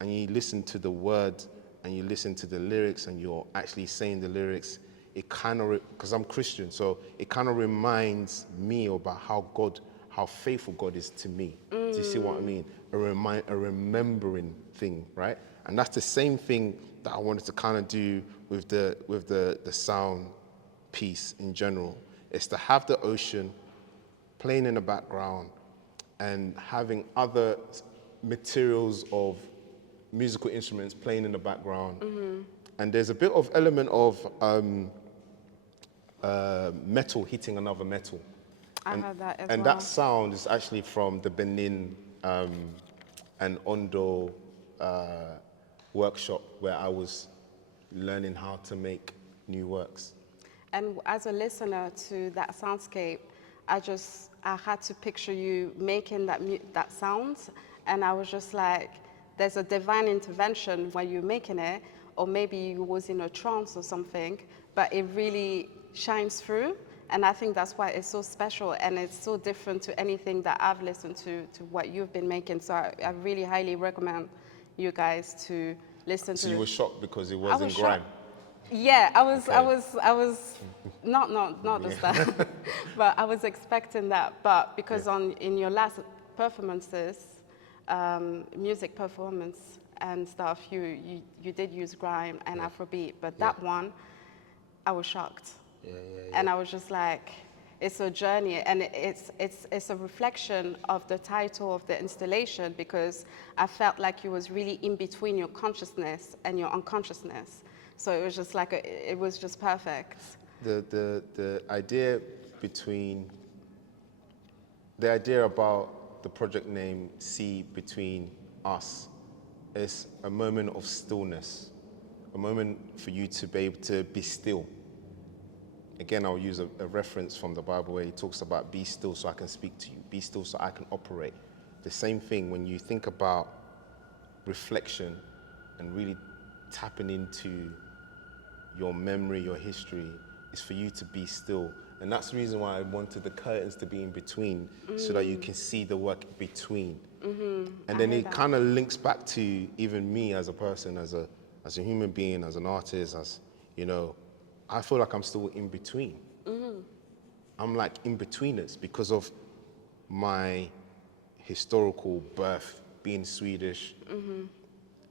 and you listen to the words and you listen to the lyrics and you're actually saying the lyrics, it kind of, because I'm Christian, so it kind of reminds me about how faithful God is to me. Do you see what I mean? A remembering thing, right? And that's the same thing that I wanted to kind of do with the sound piece in general. It's to have the ocean playing in the background and having other materials of musical instruments playing in the background. And there's a bit of element of metal hitting another metal. I heard that as and well. that sound is actually from the Benin and Ondo workshop where I was learning how to make new works. And as a listener to that soundscape, I had to picture you making that sound, and I was just like, there's a divine intervention when you're making it, or maybe you was in a trance or something, but it really shines through. And I think that's why it's so special, and it's so different to anything that I've listened to what you've been making. So I really highly recommend you guys to listen So to you it. were shocked because it I was in was grime? shocked. Yeah, I Okay. was not just that, but I was expecting that. But because Yeah. in your last performances, music performance and stuff, you did use grime and Yeah. Afrobeat, but Yeah. that one, I was shocked, Yeah, yeah, and yeah. I was just like, it's a journey, and it's a reflection of the title of the installation, because I felt like you was really in between your consciousness and your unconsciousness. So it was just like it was just perfect. The idea between, the idea about the project name See Between Us is a moment of stillness, a moment for you to be able to be still. Again, I'll use a reference from the Bible where he talks about be still so I can speak to you, be still so I can operate. The same thing when you think about reflection and really tapping into your memory, your history, is for you to be still. And that's the reason why I wanted the curtains to be in between, so that you can see the work between. And then it kind of links back to even me as a person, as a human being, as an artist, as, you know, I feel like I'm still in between. I'm like in betweeners because of my historical birth, being Swedish,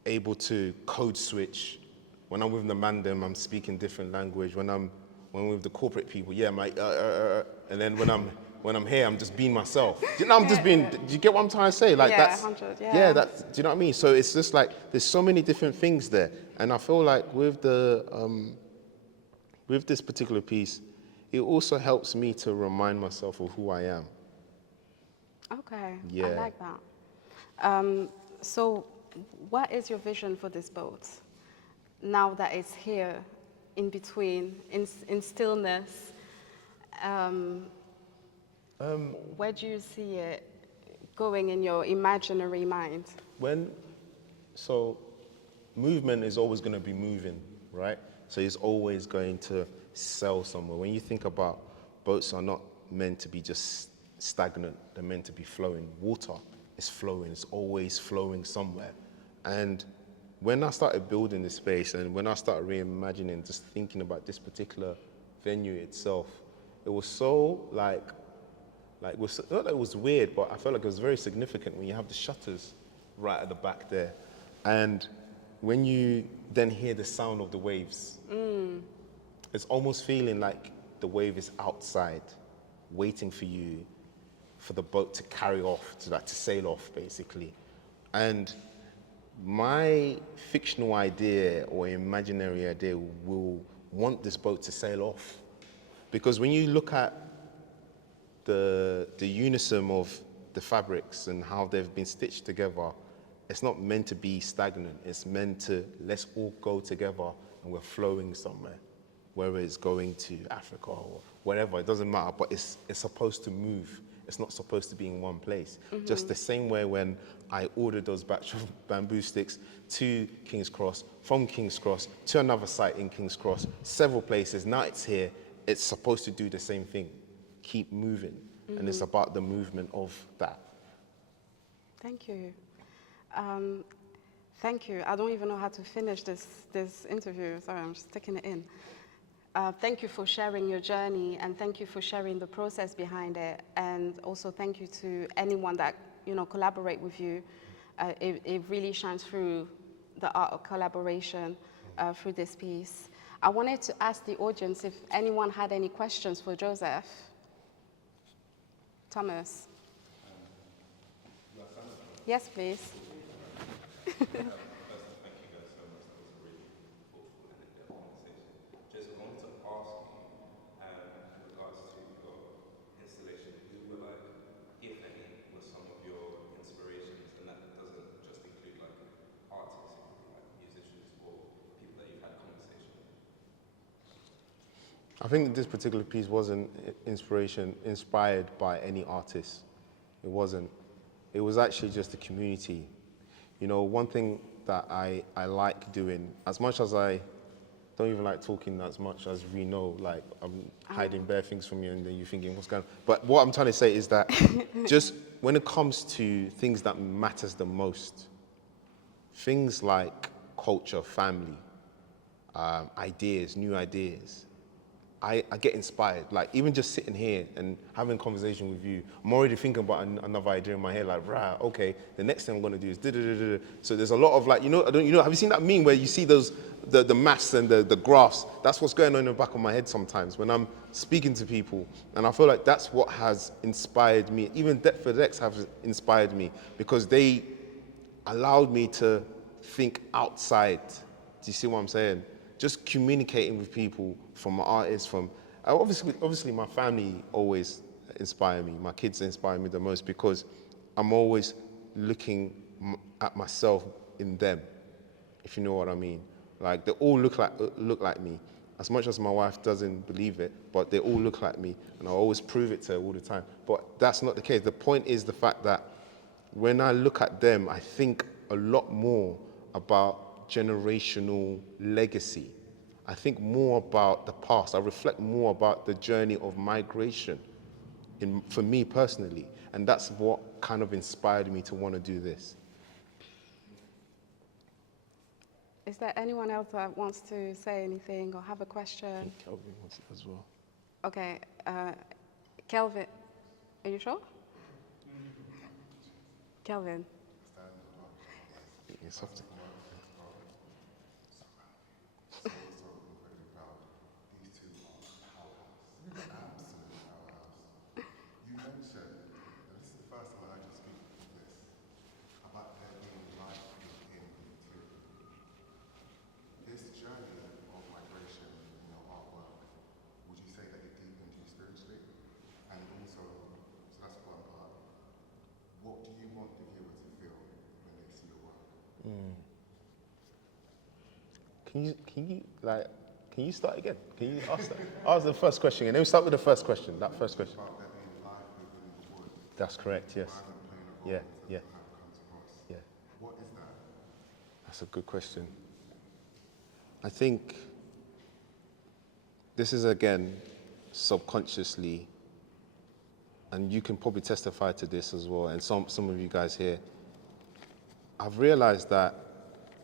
able to code switch. When I'm with the mandem, I'm speaking different language. When I'm with the corporate people, yeah, and then when I'm here, I'm just being myself. Do you know, I'm just being. Do you get what I'm trying to say? Like Yeah, that's 100, yeah. yeah. That's, do you know what I mean? So it's just like there's so many different things there, and I feel like with this particular piece, it also helps me to remind myself of who I am. Okay, I Yeah. like that. So what is your vision for this boat? Now that it's here, in between, in stillness, where do you see it going in your imaginary mind? So movement is always going to be moving, right? So it's always going to sail somewhere. When you think about boats are not meant to be just stagnant, they're meant to be flowing. Water is flowing, it's always flowing somewhere. And when I started building this space and when I started reimagining, just thinking about this particular venue itself, it was so it was, not that it was weird, but I felt like it was very significant when you have the shutters right at the back there. And when you then hear the sound of the waves, it's almost feeling like the wave is outside, waiting for you, for the boat to carry off, to sail off, basically. And my fictional idea or imaginary idea will want this boat to sail off. Because when you look at the unison of the fabrics and how they've been stitched together, it's not meant to be stagnant. It's meant to, let's all go together and we're flowing somewhere, whether it's going to Africa or wherever, it doesn't matter, but it's supposed to move. It's not supposed to be in one place. Just the same way when I ordered those batch of bamboo sticks to King's Cross, from King's Cross to another site in King's Cross, several places, now it's here, it's supposed to do the same thing, keep moving. And it's about the movement of that. Thank you. Thank you. I don't even know how to finish this interview. Sorry, I'm just taking it in. Thank you for sharing your journey, and thank you for sharing the process behind it. And also thank you to anyone that, collaborate with you. It really shines through the art of collaboration through this piece. I wanted to ask the audience if anyone had any questions for Joseph. Thomas. Yes, please. First, thank you guys so much. That was a really thoughtful and in-depth conversation. Joseph, I wanted to ask you, in regards to your installation, who were if any, were some of your inspirations, and that doesn't just include artists, it could be musicians or people that you've had conversation with. I think this particular piece wasn't inspired by any artist. It wasn't. It was actually just the community. One thing that I like doing, as much as I don't even like talking as much as we know, I'm hiding bare things from you and then you're thinking, what's going on? But what I'm trying to say is that just when it comes to things that matters the most, things like culture, family, ideas, new ideas, I get inspired. Like even just sitting here and having a conversation with you, I'm already thinking about another idea in my head. Like, right, okay, the next thing I'm gonna do is da-da-da-da. So there's a lot of like, have you seen that meme where you see those the maths and the graphs? That's what's going on in the back of my head sometimes when I'm speaking to people, and I feel like that's what has inspired me. Even Deptford X have inspired me because they allowed me to think outside. Do you see what I'm saying? Just communicating with people, from artists, from obviously my family always inspire me. My kids inspire me the most because I'm always looking at myself in them, if you know what I mean. Like they all look like me. As much as my wife doesn't believe it, but they all look like me, and I always prove it to her all the time. But that's not the case. The point is the fact that when I look at them, I think a lot more about generational legacy. I think more about the past. I reflect more about the journey of migration for me personally. And that's what kind of inspired me to want to do this. Is there anyone else that wants to say anything or have a question? Kelvin wants it as well. Okay, Kelvin, are you sure? Kelvin. It's up to Can you start again? Can you ask the first question again? Let me start with the first question. That first question. That's correct. Yes. Yeah. Yeah. Yeah. What is that? That's a good question. I think this is again subconsciously, and you can probably testify to this as well. And some of you guys here, I've realized that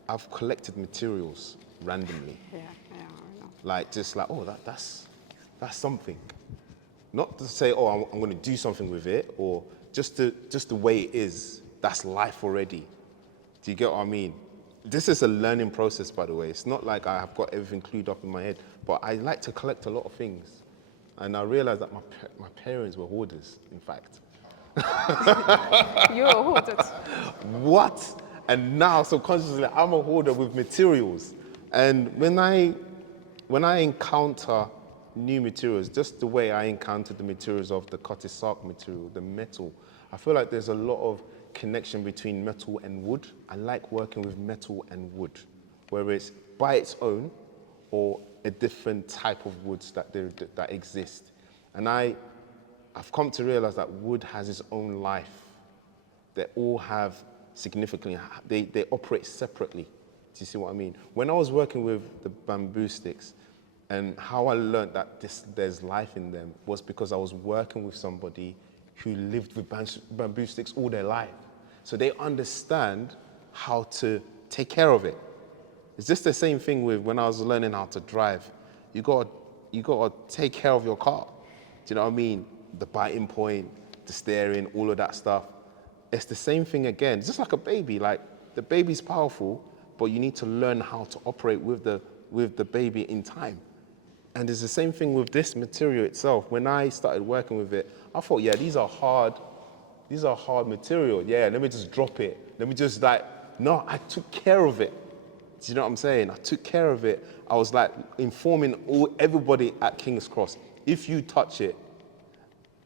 I've collected materials randomly. Yeah, I know. Like, just like, oh, that's something. Not to say, oh, I'm going to do something with it, or just the way it is. That's life already. Do you get what I mean? This is a learning process, by the way. It's not like I have got everything clued up in my head, but I like to collect a lot of things. And I realized that my parents were hoarders, in fact. You were hoarded. What? And now, subconsciously, I'm a hoarder with materials. And when I encounter new materials, just the way I encountered the materials of the Kotisak material, the metal, I feel like there's a lot of connection between metal and wood. I like working with metal and wood, whether it's by its own or a different type of woods that exist. And I've come to realize that wood has its own life. They all have significantly, they operate separately. Do you see what I mean? When I was working with the bamboo sticks, and how I learned that there's life in them was because I was working with somebody who lived with bamboo sticks all their life. So they understand how to take care of it. It's just the same thing with when I was learning how to drive. You got to take care of your car. Do you know what I mean? The biting point, the steering, all of that stuff. It's the same thing again. It's just like a baby. Like the baby's powerful, but you need to learn how to operate with the baby in time. And it's the same thing with this material itself. When I started working with it, I thought, yeah, these are hard material. Yeah, let me just drop it. Let me just no, I took care of it. Do you know what I'm saying? I took care of it. I was like informing everybody at King's Cross, if you touch it,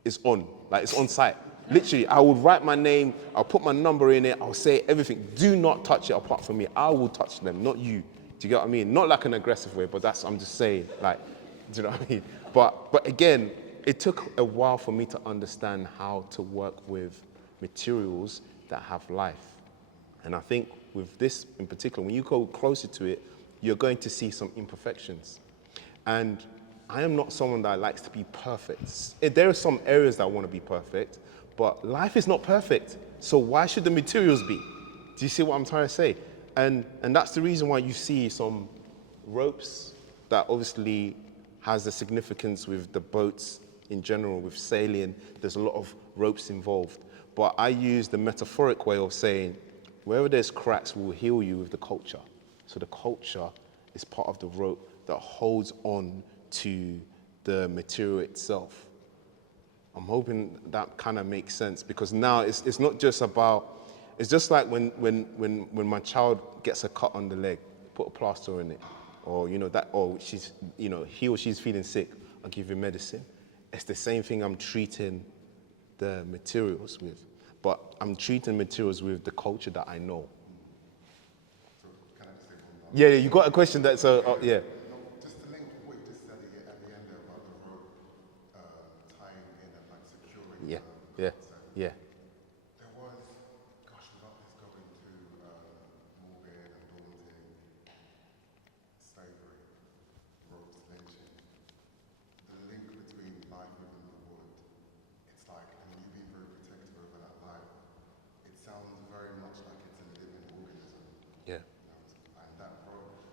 it's on. Like it's on site. Literally, I would write my name, I'll put my number in it, I'll say everything. Do not touch it apart from me. I will touch them, not you. Do you get what I mean? Not like an aggressive way, but I'm just saying, like, do you know what I mean? But again, it took a while for me to understand how to work with materials that have life. And I think with this in particular, when you go closer to it, you're going to see some imperfections. And I am not someone that likes to be perfect. There are some areas that I want to be perfect, but life is not perfect. So why should the materials be? Do you see what I'm trying to say? And that's the reason why you see some ropes that obviously has a significance with the boats in general, with sailing. There's a lot of ropes involved. But I use the metaphoric way of saying, wherever there's cracks, we'll heal you with the culture. So the culture is part of the rope that holds on to the material itself. I'm hoping that kind of makes sense, because now it's not just about, it's just like when my child gets a cut on the leg, put a plaster on it, or or she's, he or she's feeling sick, I'll give you medicine. It's the same thing I'm treating the materials with, but I'm treating materials with the culture that I know. So can I just say one more? Yeah, you got a question that, so, yeah. Just to link what you just said at the end there about the rope tying in and like securing Yeah, the yeah, concept. yeah. There was, gosh, without this going to morbid and daunting, slavery, ropes, lynching, the link between life within the wood, it's like, and you being very protective over that life, it sounds very much like it's a living organism. Yeah. And that rope,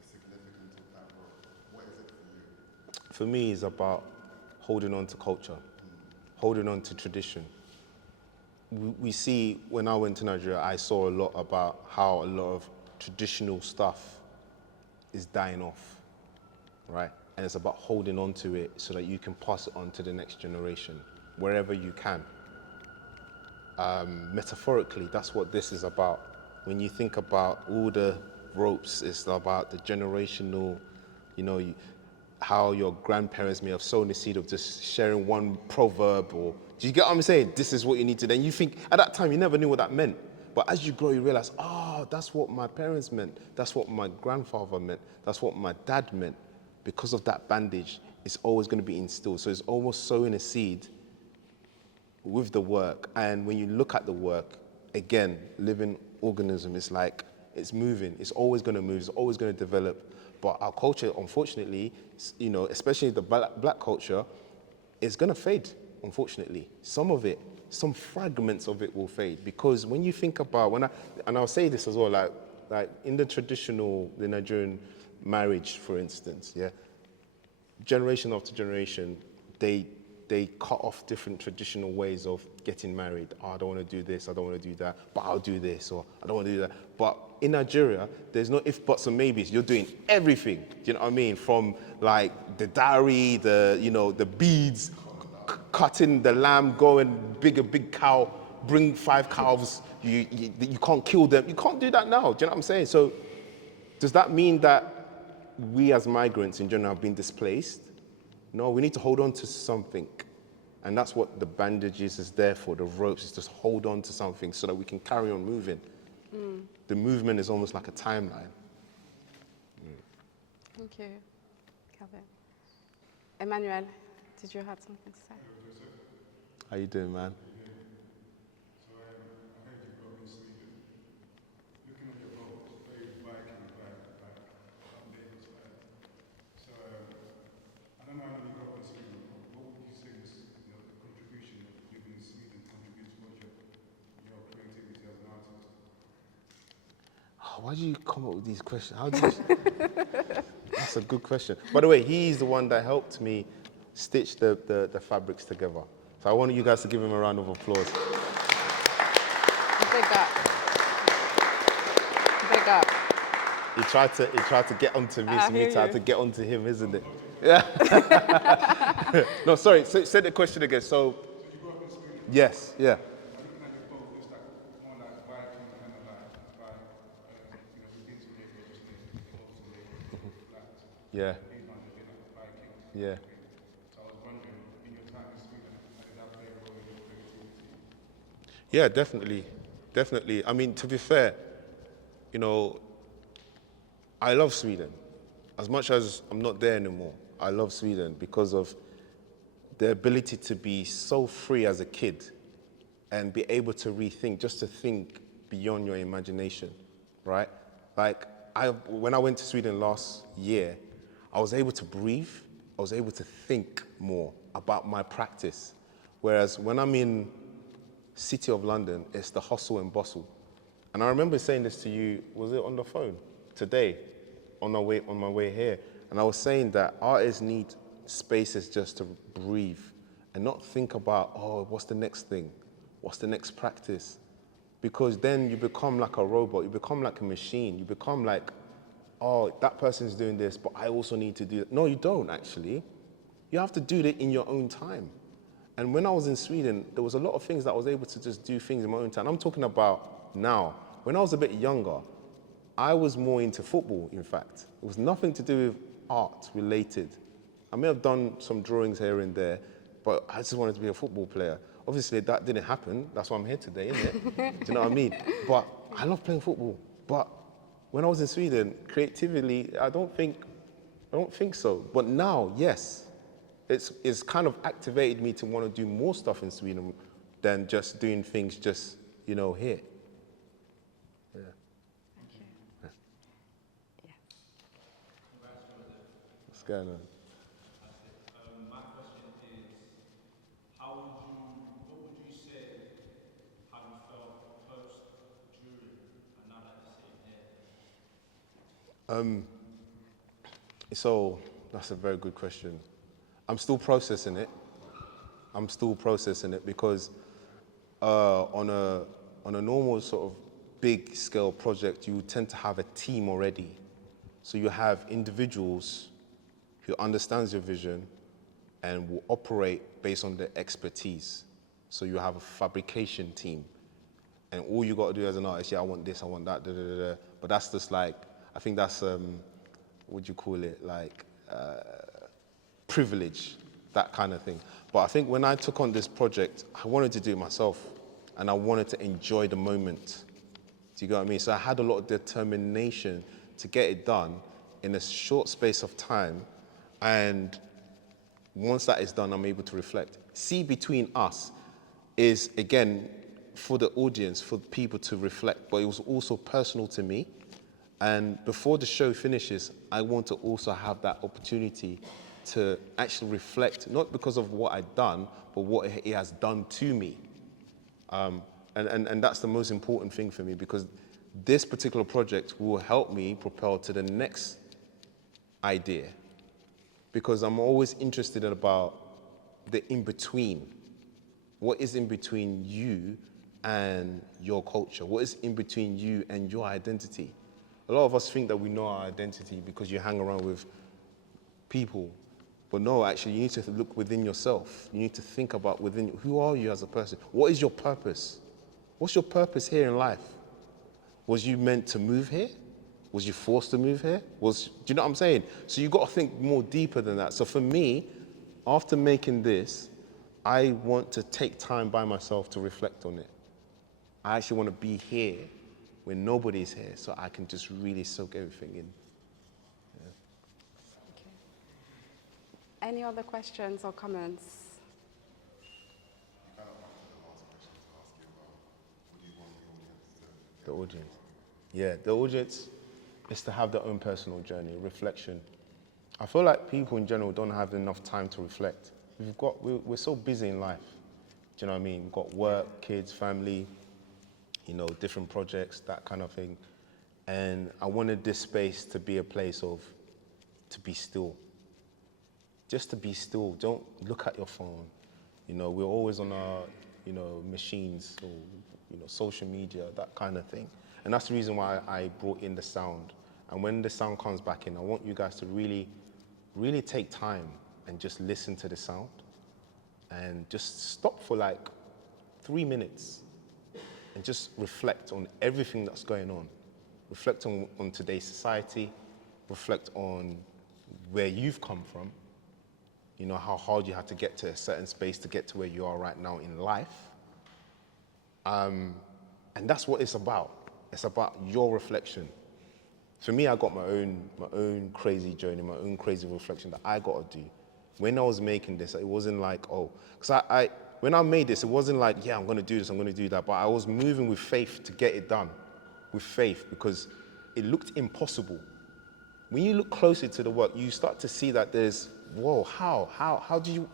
the significance of that rope, what is it for you? For me, it's about holding on to culture, holding on to tradition. We see, when I went to Nigeria, I saw a lot about how a lot of traditional stuff is dying off, right? And it's about holding on to it so that you can pass it on to the next generation, wherever you can. Metaphorically, that's what this is about. When you think about all the ropes, it's about the generational, how your grandparents may have sown the seed of just sharing one proverb, or do you get what I'm saying? This is what you need to. Then you think, at that time, you never knew what that meant. But as you grow, you realize, that's what my parents meant. That's what my grandfather meant. That's what my dad meant. Because of that bandage, it's always going to be instilled. So it's almost sowing a seed with the work. And when you look at the work, again, living organism, is like, it's moving. It's always going to move. It's always going to develop. But our culture, unfortunately, especially the black culture, is going to fade, unfortunately. Some of it, some fragments of it will fade. Because when you think about, and I'll say this as well, like in the Nigerian marriage, for instance, yeah, generation after generation, they cut off different traditional ways of getting married. I don't want to do this, I don't want to do that, but I'll do this, or I don't want to do that. But in Nigeria, there's no if, buts, or maybes. You're doing everything. Do you know what I mean? From like the dowry, the beads, cutting the lamb, going big cow, bring 5 calves. You can't kill them. You can't do that now. Do you know what I'm saying? So does that mean that we as migrants in general have been displaced? No, we need to hold on to something. And that's what the bandages is there for, the ropes, is just hold on to something so that we can carry on moving. The movement is almost like a timeline. Thank you, Calvin. Emmanuel, did you have something to say? How you doing, man? So I heard you grew up in Sweden. Looking at your boat, it's very Viking vibe, updated style. So I don't know how you grew up in Sweden. What would you say is the contribution of living in Sweden contributes towards your creativity as an artist? Why do you come up with these questions? That's a good question. By the way, he's the one that helped me stitch the fabrics together. So I want you guys to give him a round of applause. Big up. Big up. He tried to get onto me, I so me hear tried you. to get onto him, isn't it? Yeah. No, sorry. Say the question again. So You grew up in Sweden. yes, yeah. Looking at your boat, it's like more like Viking kind of vibe. We've been to neighborhoods, the boats and neighborhoods, flats. Yeah, These ones have been like Viking. yeah. So I was wondering, in your time in Sweden, how did that play a role in your creativity? Yeah, definitely. I mean, to be fair, I love Sweden. As much as I'm not there anymore, I love Sweden because of the ability to be so free as a kid and be able to rethink, just to think beyond your imagination, right? Like, when I went to Sweden last year, I was able to breathe, I was able to think more about my practice. Whereas when I'm in City of London, it's the hustle and bustle. And I remember saying this to you, was it on the phone? Today, on my way here. And I was saying that artists need spaces just to breathe and not think about, oh, what's the next thing? What's the next practice? Because then you become like a robot, you become like a machine, you become like, oh, that person's doing this, but I also need to do it. No, you don't actually. You have to do it in your own time. And when I was in Sweden, there was a lot of things that I was able to just do things in my own time. I'm talking about now. When I was a bit younger, I was more into football, in fact. It was nothing to do with art related. I may have done some drawings here and there, but I just wanted to be a football player. Obviously, that didn't happen. That's why I'm here today, isn't it? Do you know what I mean? But I love playing football. But when I was in Sweden, creatively, I don't think so. But now, yes, it's kind of activated me to want to do more stuff in Sweden than just doing things just, here. Yeah. Thank you. Yeah. Yeah. What's going on? My question is, what would you say, how you felt post, during, and now that you're sitting here? So that's a very good question. I'm still processing it. Because on a normal sort of big scale project, you tend to have a team already. So you have individuals who understands your vision and will operate based on their expertise. So you have a fabrication team. And all you got to do as an artist, I want this, I want that, da, da, da, da. But that's just like, I think that's, what do you call it? Like, privilege, that kind of thing. But I think when I took on this project, I wanted to do it myself and I wanted to enjoy the moment. Do you get what I mean? So I had a lot of determination to get it done in a short space of time, and once that is done, I'm able to reflect. See between us is, again, for the audience, for people to reflect, but it was also personal to me. And before the show finishes, I want to also have that opportunity to actually reflect, not because of what I've done, but what it has done to me. And that's the most important thing for me, because this particular project will help me propel to the next idea. Because I'm always interested about the in-between. What is in between you and your culture? What is in between you and your identity? A lot of us think that we know our identity because you hang around with people. But no, actually, you need to look within yourself. You need to think about who are you as a person? What is your purpose? What's your purpose here in life? Was you meant to move here? Was you forced to move here? Do you know what I'm saying? So you got to think more deeper than that. So for me, after making this, I want to take time by myself to reflect on it. I actually want to be here when nobody's here, so I can just really soak everything in. Any other questions or comments? You kind of answered the last question to ask you about what do you want the audience to The audience. Yeah, the audience is to have their own personal journey, reflection. I feel like people in general don't have enough time to reflect. We're so busy in life. Do you know what I mean? We've got work, kids, family, different projects, that kind of thing. And I wanted this space to be a place to be still. Just to be still. Don't look at your phone. We're always on our, machines or, social media, that kind of thing. And that's the reason why I brought in the sound. And when the sound comes back in, I want you guys to really, really take time and just listen to the sound and just stop for like 3 minutes and just reflect on everything that's going on. Reflect on today's society, reflect on where you've come from, how hard you had to get to a certain space to get to where you are right now in life. And that's what it's about. It's about your reflection. For me, I got my own crazy journey, my own crazy reflection that I got to do. When I was making this, it wasn't like, because when I made this, it wasn't like, I'm going to do this, I'm going to do that. But I was moving with faith to get it done, with faith, because it looked impossible. When you look closer to the work, you start to see that there's, how do you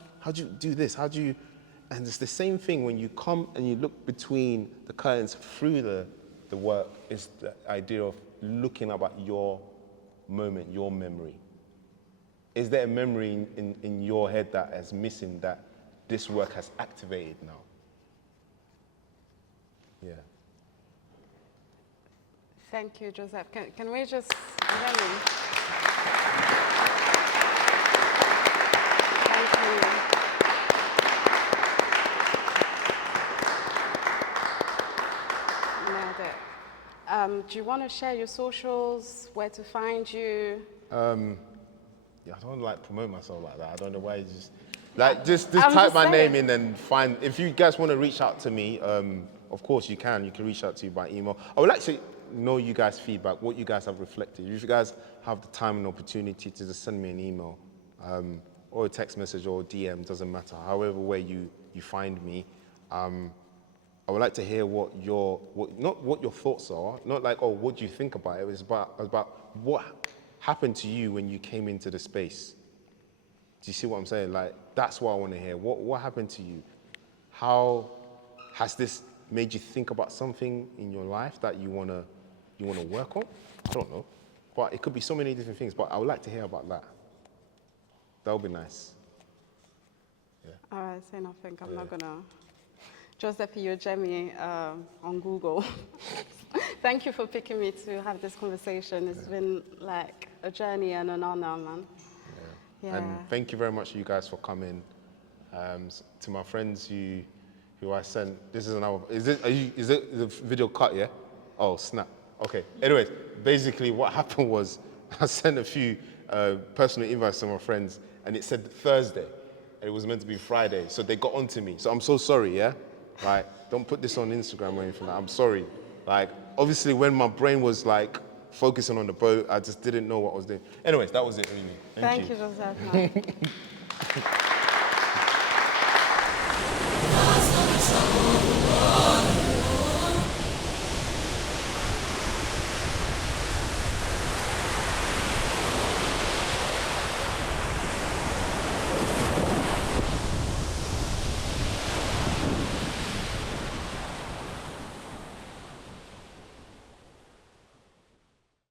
do this? And it's the same thing when you come and you look between the curtains through the the work is the idea of looking about your moment, your memory. Is there a memory in your head that is missing that this work has activated now? Yeah. Thank you, Joseph. Can we just, Thank you. Nailed it. Do you want to share your socials, where to find you? Yeah, I don't like promote myself like that. I don't know why you just I'm type just my saying. name in and find. If you guys want to reach out to me, of course you can. You can reach out to me by email. I would like to know you guys' feedback, what you guys have reflected. If you guys have the time and opportunity to just send me an email, or a text message or a DM, doesn't matter. However way you find me, I would like to hear not what your thoughts are, not like, oh, what do you think about it? It's about what happened to you when you came into the space. Do you see what I'm saying? Like, that's what I want to hear. What happened to you? How has this made you think about something in your life that you wanna work on? I don't know, but it could be so many different things. But I would like to hear about that. That would be nice. Yeah. All right, say nothing. I'm not gonna. Joseph Ijoyemi on Google. Thank you for picking me to have this conversation. It's been like a journey and an honor, man. Yeah. And thank you very much, you guys, for coming. To my friends who I sent. This is another. Is it the video cut? Yeah. Oh snap. Okay. Anyways, basically what happened was I sent a few personal invites to my friends, and it said Thursday, and it was meant to be Friday. So they got onto me. So I'm so sorry. Yeah. Like, don't put this on Instagram or anything. I'm sorry. Like, obviously, when my brain was like focusing on the boat, I just didn't know what I was doing. Anyways, that was it, really. Thank you. Thank you, Joseph.